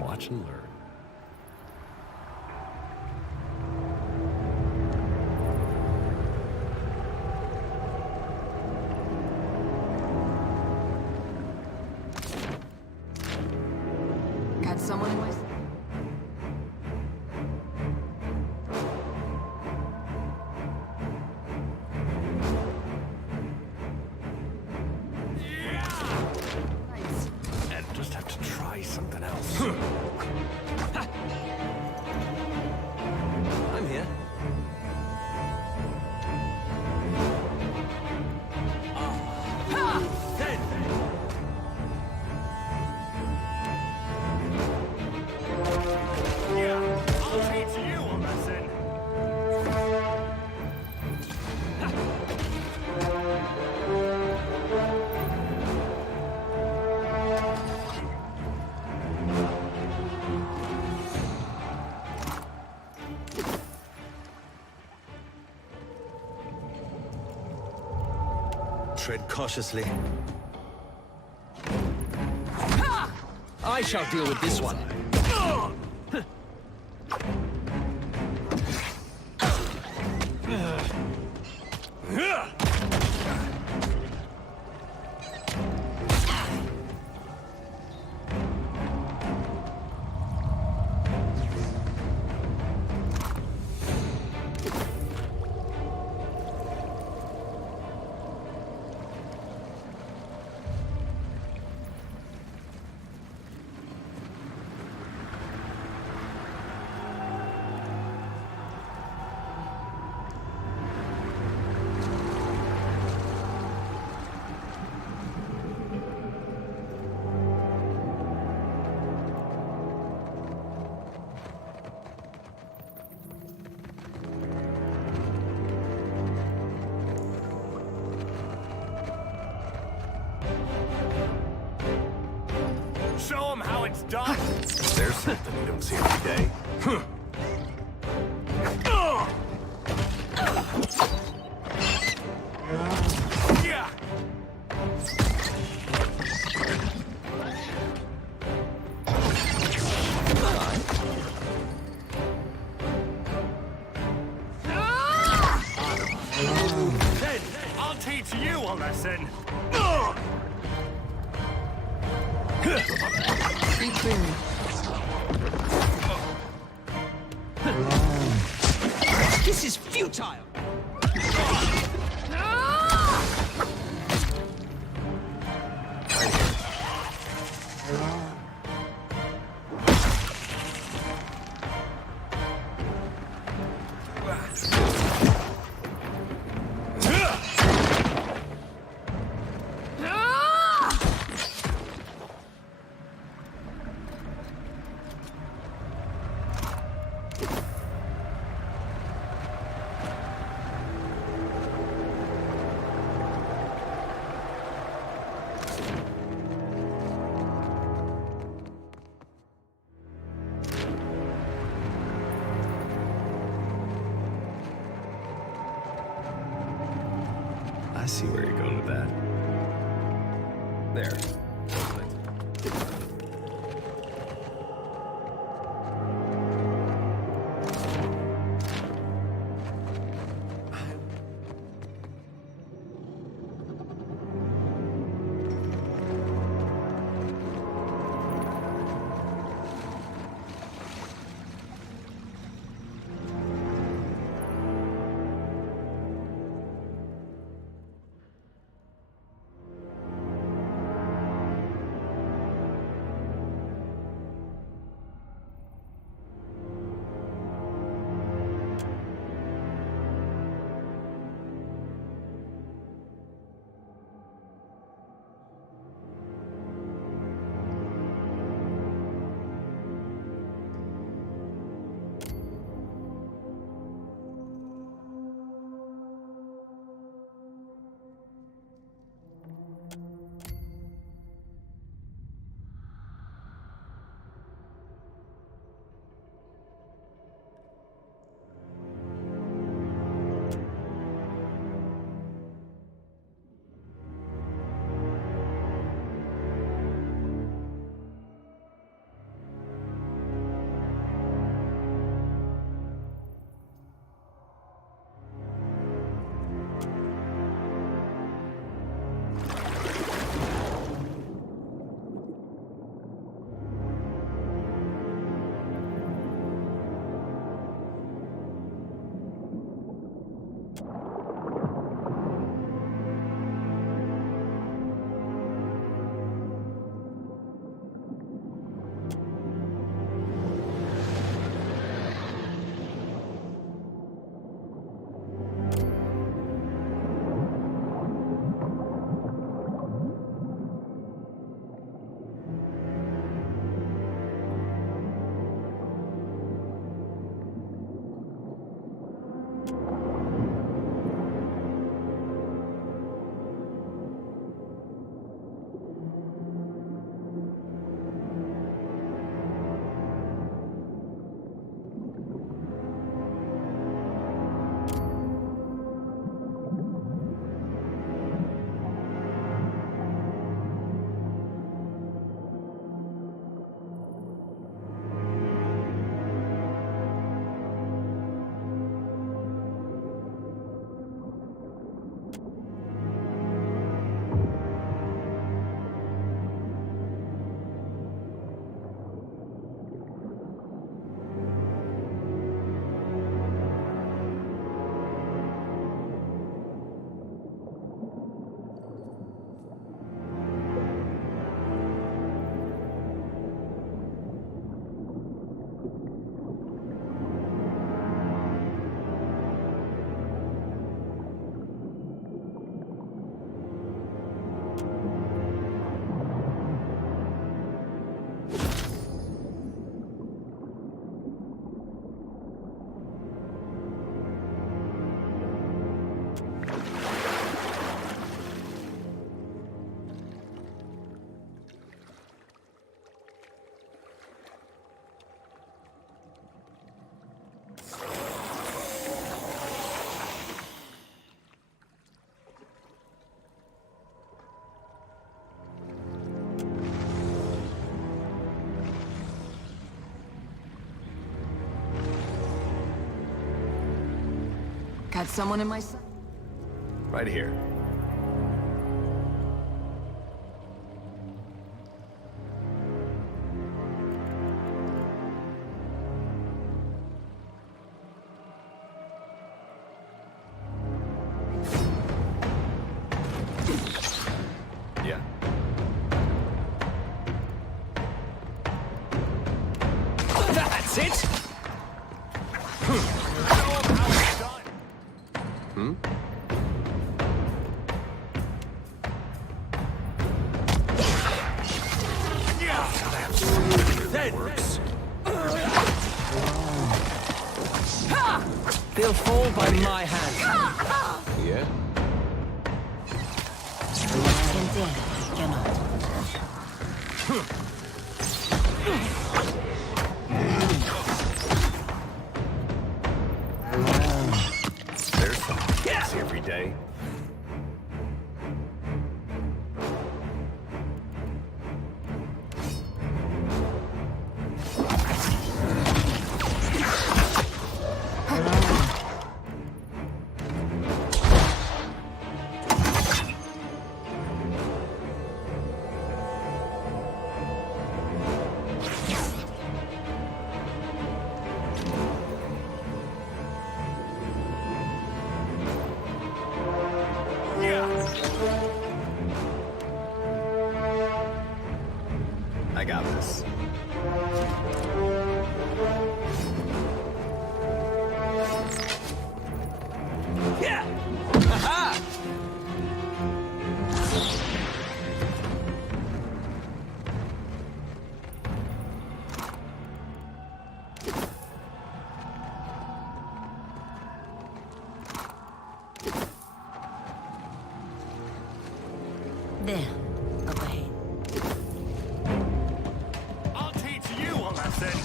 Watch and learn. Got someone with? And just have to try something else. I'm here. Tread cautiously. I shall deal with this one. Show them how it's done. There's something you don't see every day. Yeah. Then I'll teach you a lesson. Be clear. This is futile. I see where you're going with that. There. Got someone in my sight. Right here. Yeah. That's it! Hmm? That works. They'll fall by my hand. Yeah? There's something I see every day. I got this. Yeah! Aha! There, up ahead. I'll teach you a lesson.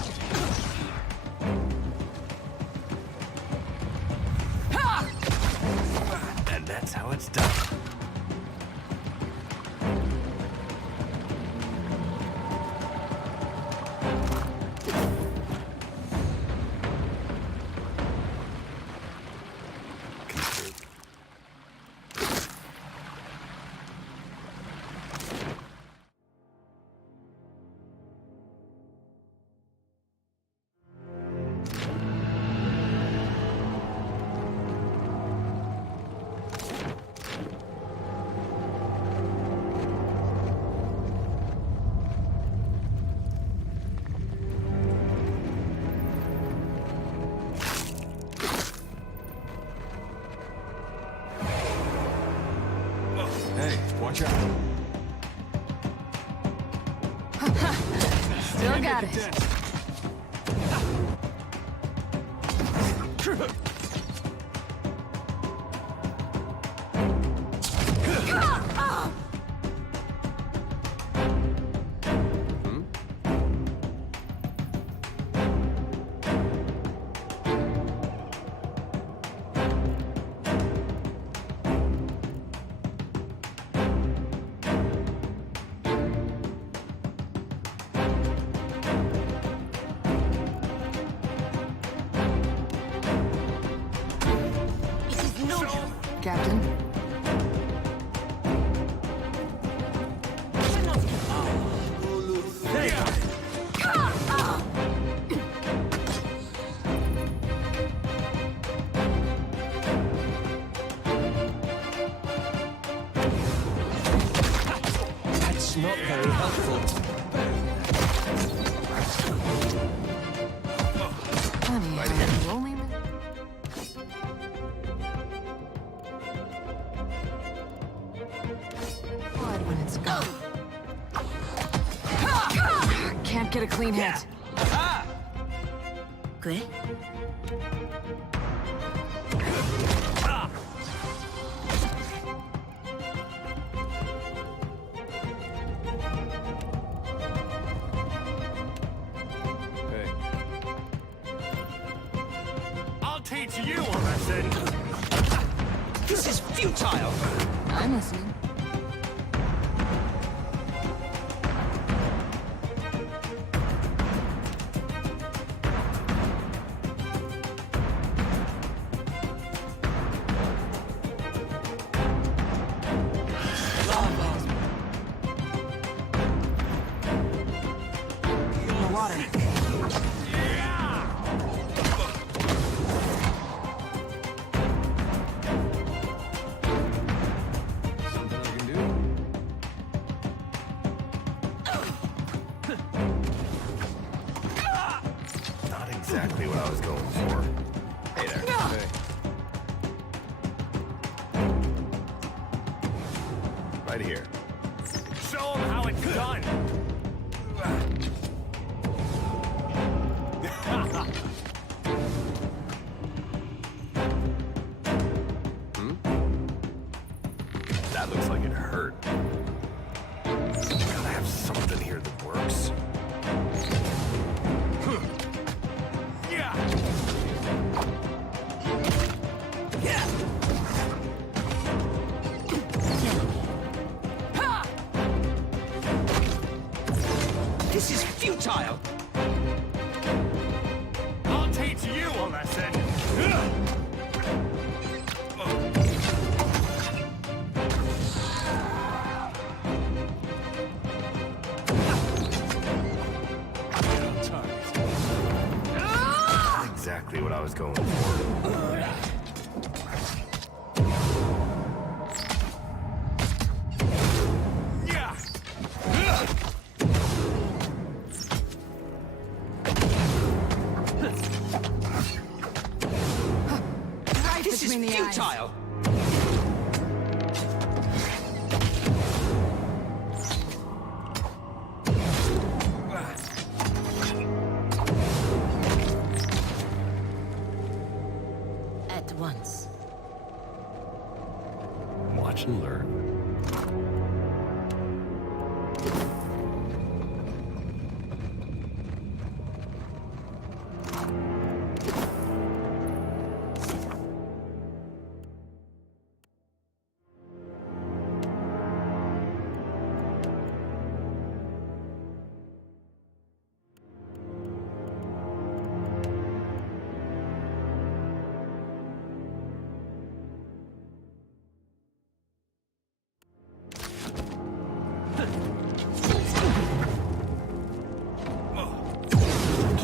And that's how it's done. Hey, watch out. Still got it. Captain? That's not very helpful. Can't get a clean hit. Good. I'll teach you a lesson. This is futile. I'm listening. water. Not exactly what I was going for. Hey there. Hey. Right here. Show them how it's done! That looks like it hurt. Gotta have something here that works. This is futile! I'll teach you a lesson! Not exactly what I was going for. This is futile! At once. Watch and learn.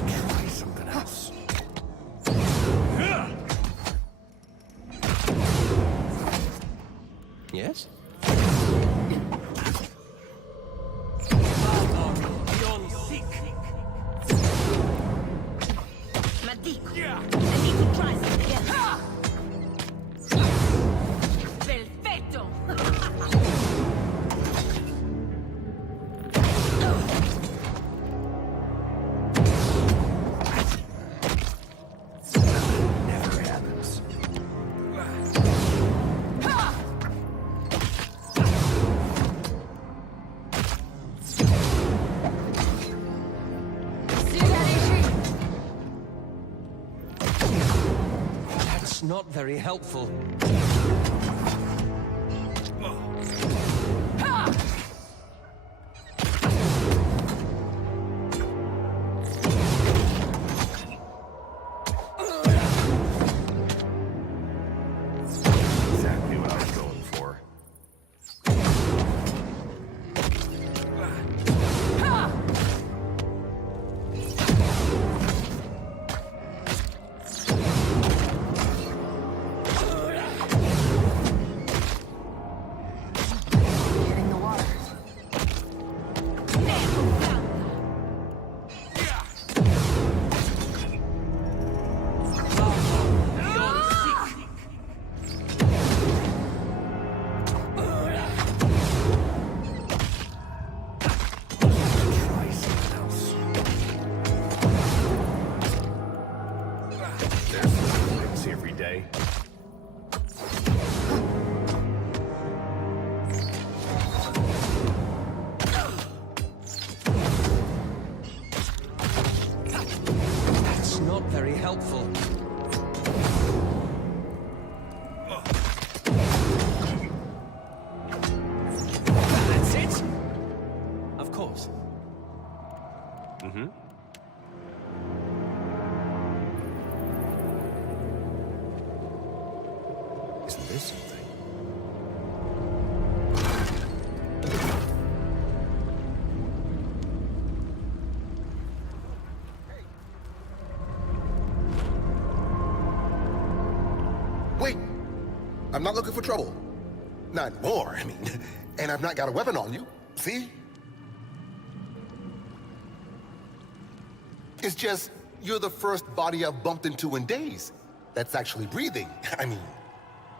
Try something else. Yes? Madico. I need to try something else. Perfetto! Never happens. That's not very helpful. Exactly what I was going for. Getting the water. Try something else. There's some things every day. That's not very helpful. That's it? Of course. Mm-hmm. Isn't this something? I'm not looking for trouble. Not more, I mean. And I've not got a weapon on you, see? It's just, you're the first body I've bumped into in days that's actually breathing. I mean,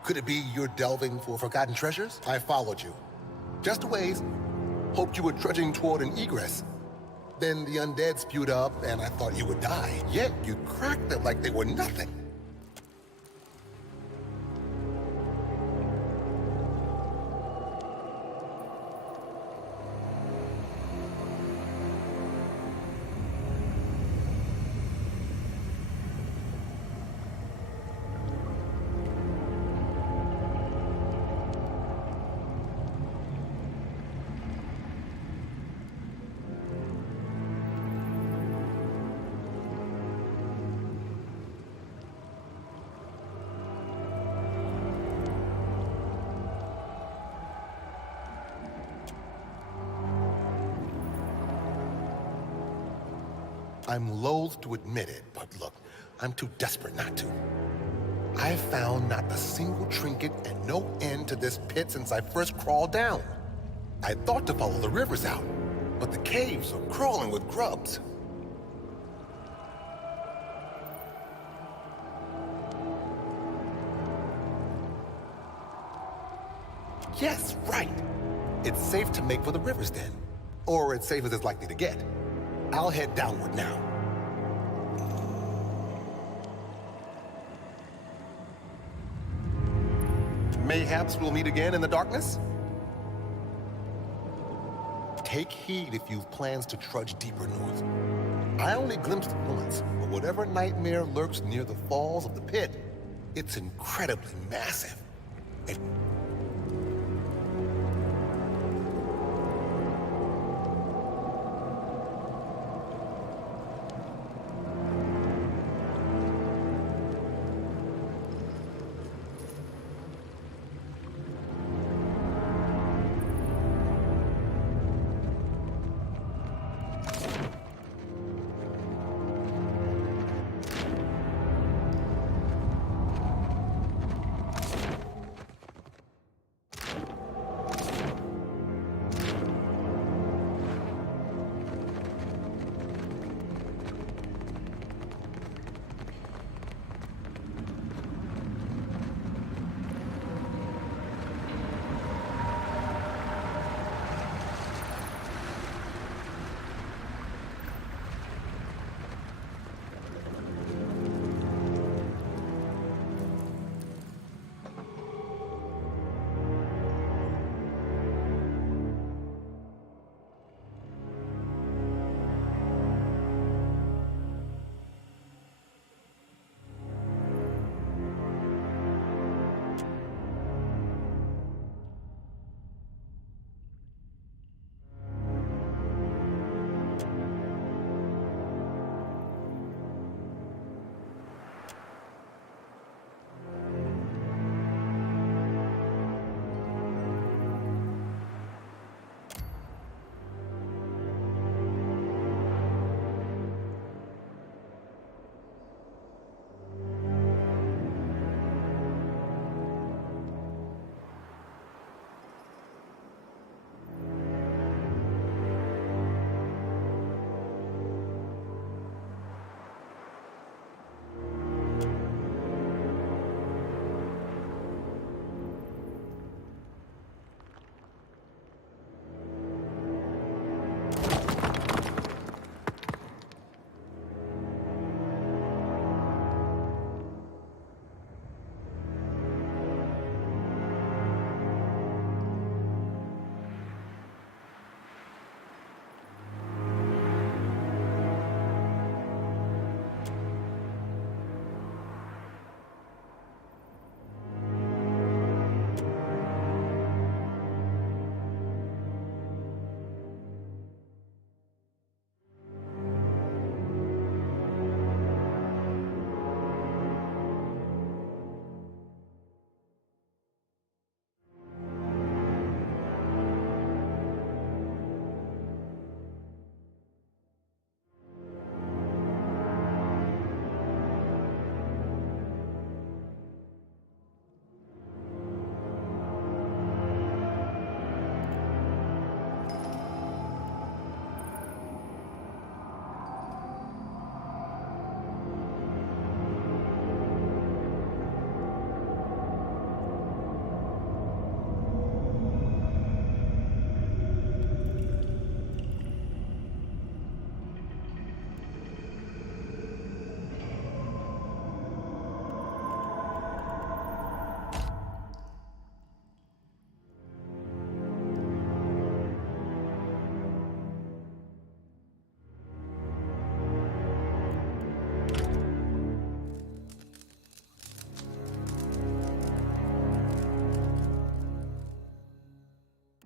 could it be you're delving for forgotten treasures? I followed you. Just a ways. Hoped you were trudging toward an egress. Then the undead spewed up, and I thought you would die. Yet you cracked them like they were nothing. I'm loath to admit it, but look, I'm too desperate not to. I've found not a single trinket and no end to this pit since I first crawled down. I thought to follow the rivers out, but the caves are crawling with grubs. Yes, right. It's safe to make for the rivers then. Or it's safe as it's likely to get. I'll head downward now. Mayhaps we'll meet again in the darkness? Take heed if you've plans to trudge deeper north. I only glimpsed it once, but whatever nightmare lurks near the falls of the pit, it's incredibly massive.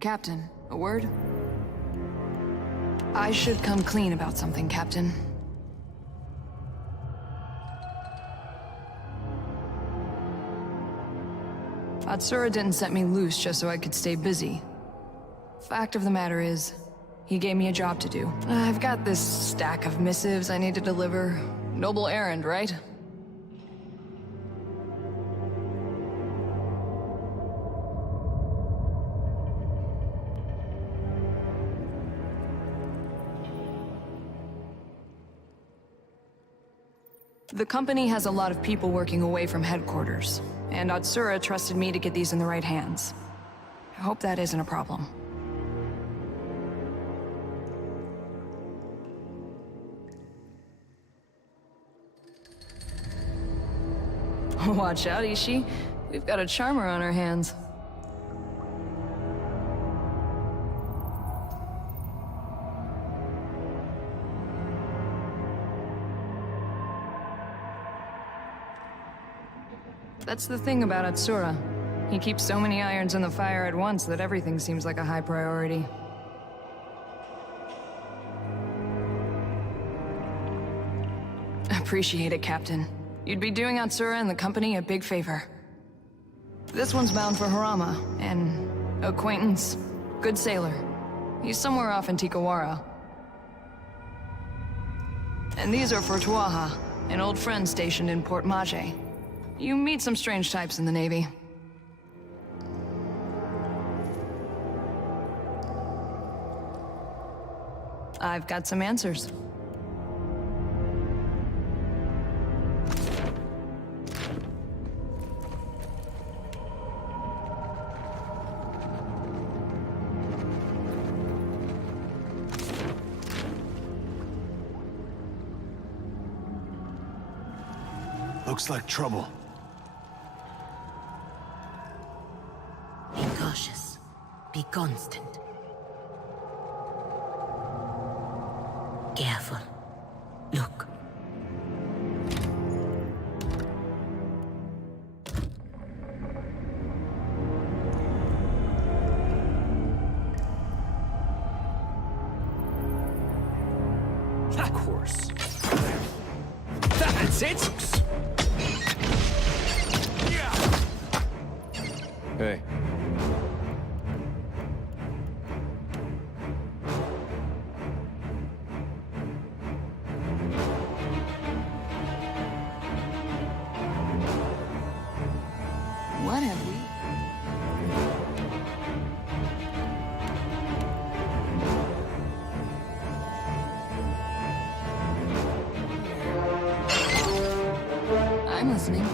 Captain. A word? I should come clean about something, Captain. Atsura didn't set me loose just so I could stay busy. Fact of the matter is, he gave me a job to do. I've got this stack of missives I need to deliver. Noble errand, right? The company has a lot of people working away from headquarters, and Atsura trusted me to get these in the right hands. I hope that isn't a problem. Watch out, Ishi. We've got a charmer on our hands. That's the thing about Atsura. He keeps so many irons in the fire at once that everything seems like a high priority. Appreciate it, Captain. You'd be doing Atsura and the company a big favor. This one's bound for Harama, an acquaintance, good sailor. He's somewhere off in Tikawara. And these are for Tuaha, an old friend stationed in Port Maje. You meet some strange types in the Navy. I've got some answers. Looks like trouble. Be cautious. Be constant. Careful. Look. Of course. That's it! Hey. What have we? I'm listening.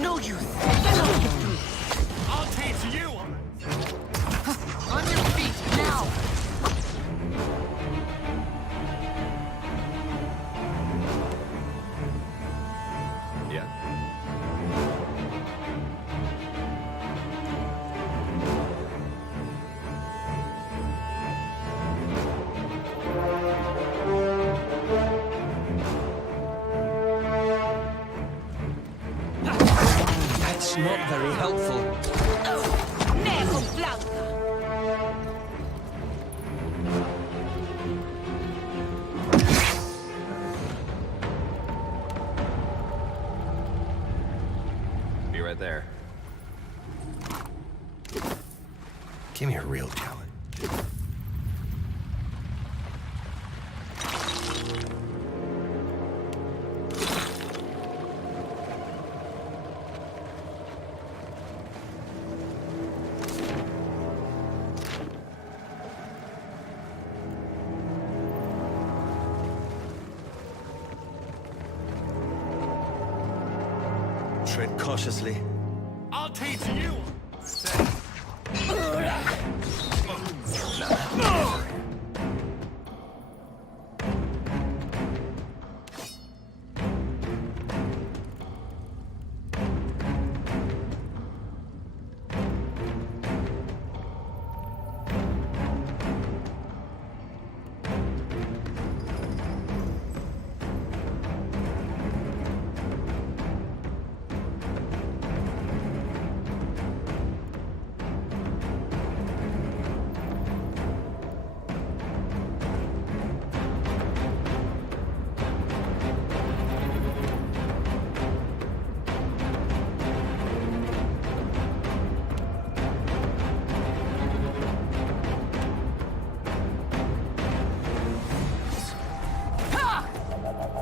No use. I'll teach you. On your feet now. Yeah. That's not very helpful. Never right there. Give me a real challenge. Tread cautiously. I'll teach you!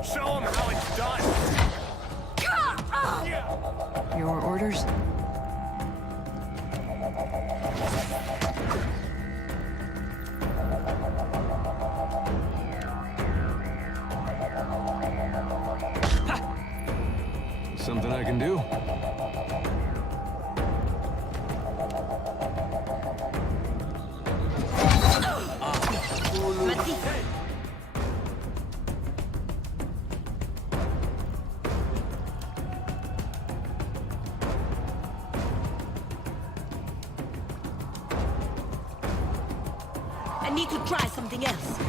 Show them how it's done! Your orders? Something I can do? I need to try something else.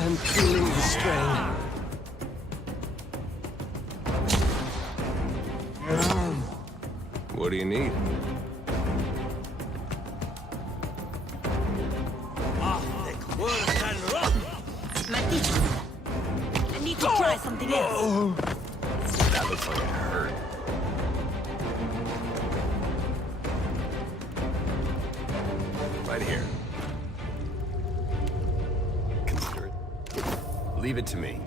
I'm feeling the strain. What do you need? I need to try something else. That looks like it hurt. Right here. Consider it. Leave it to me.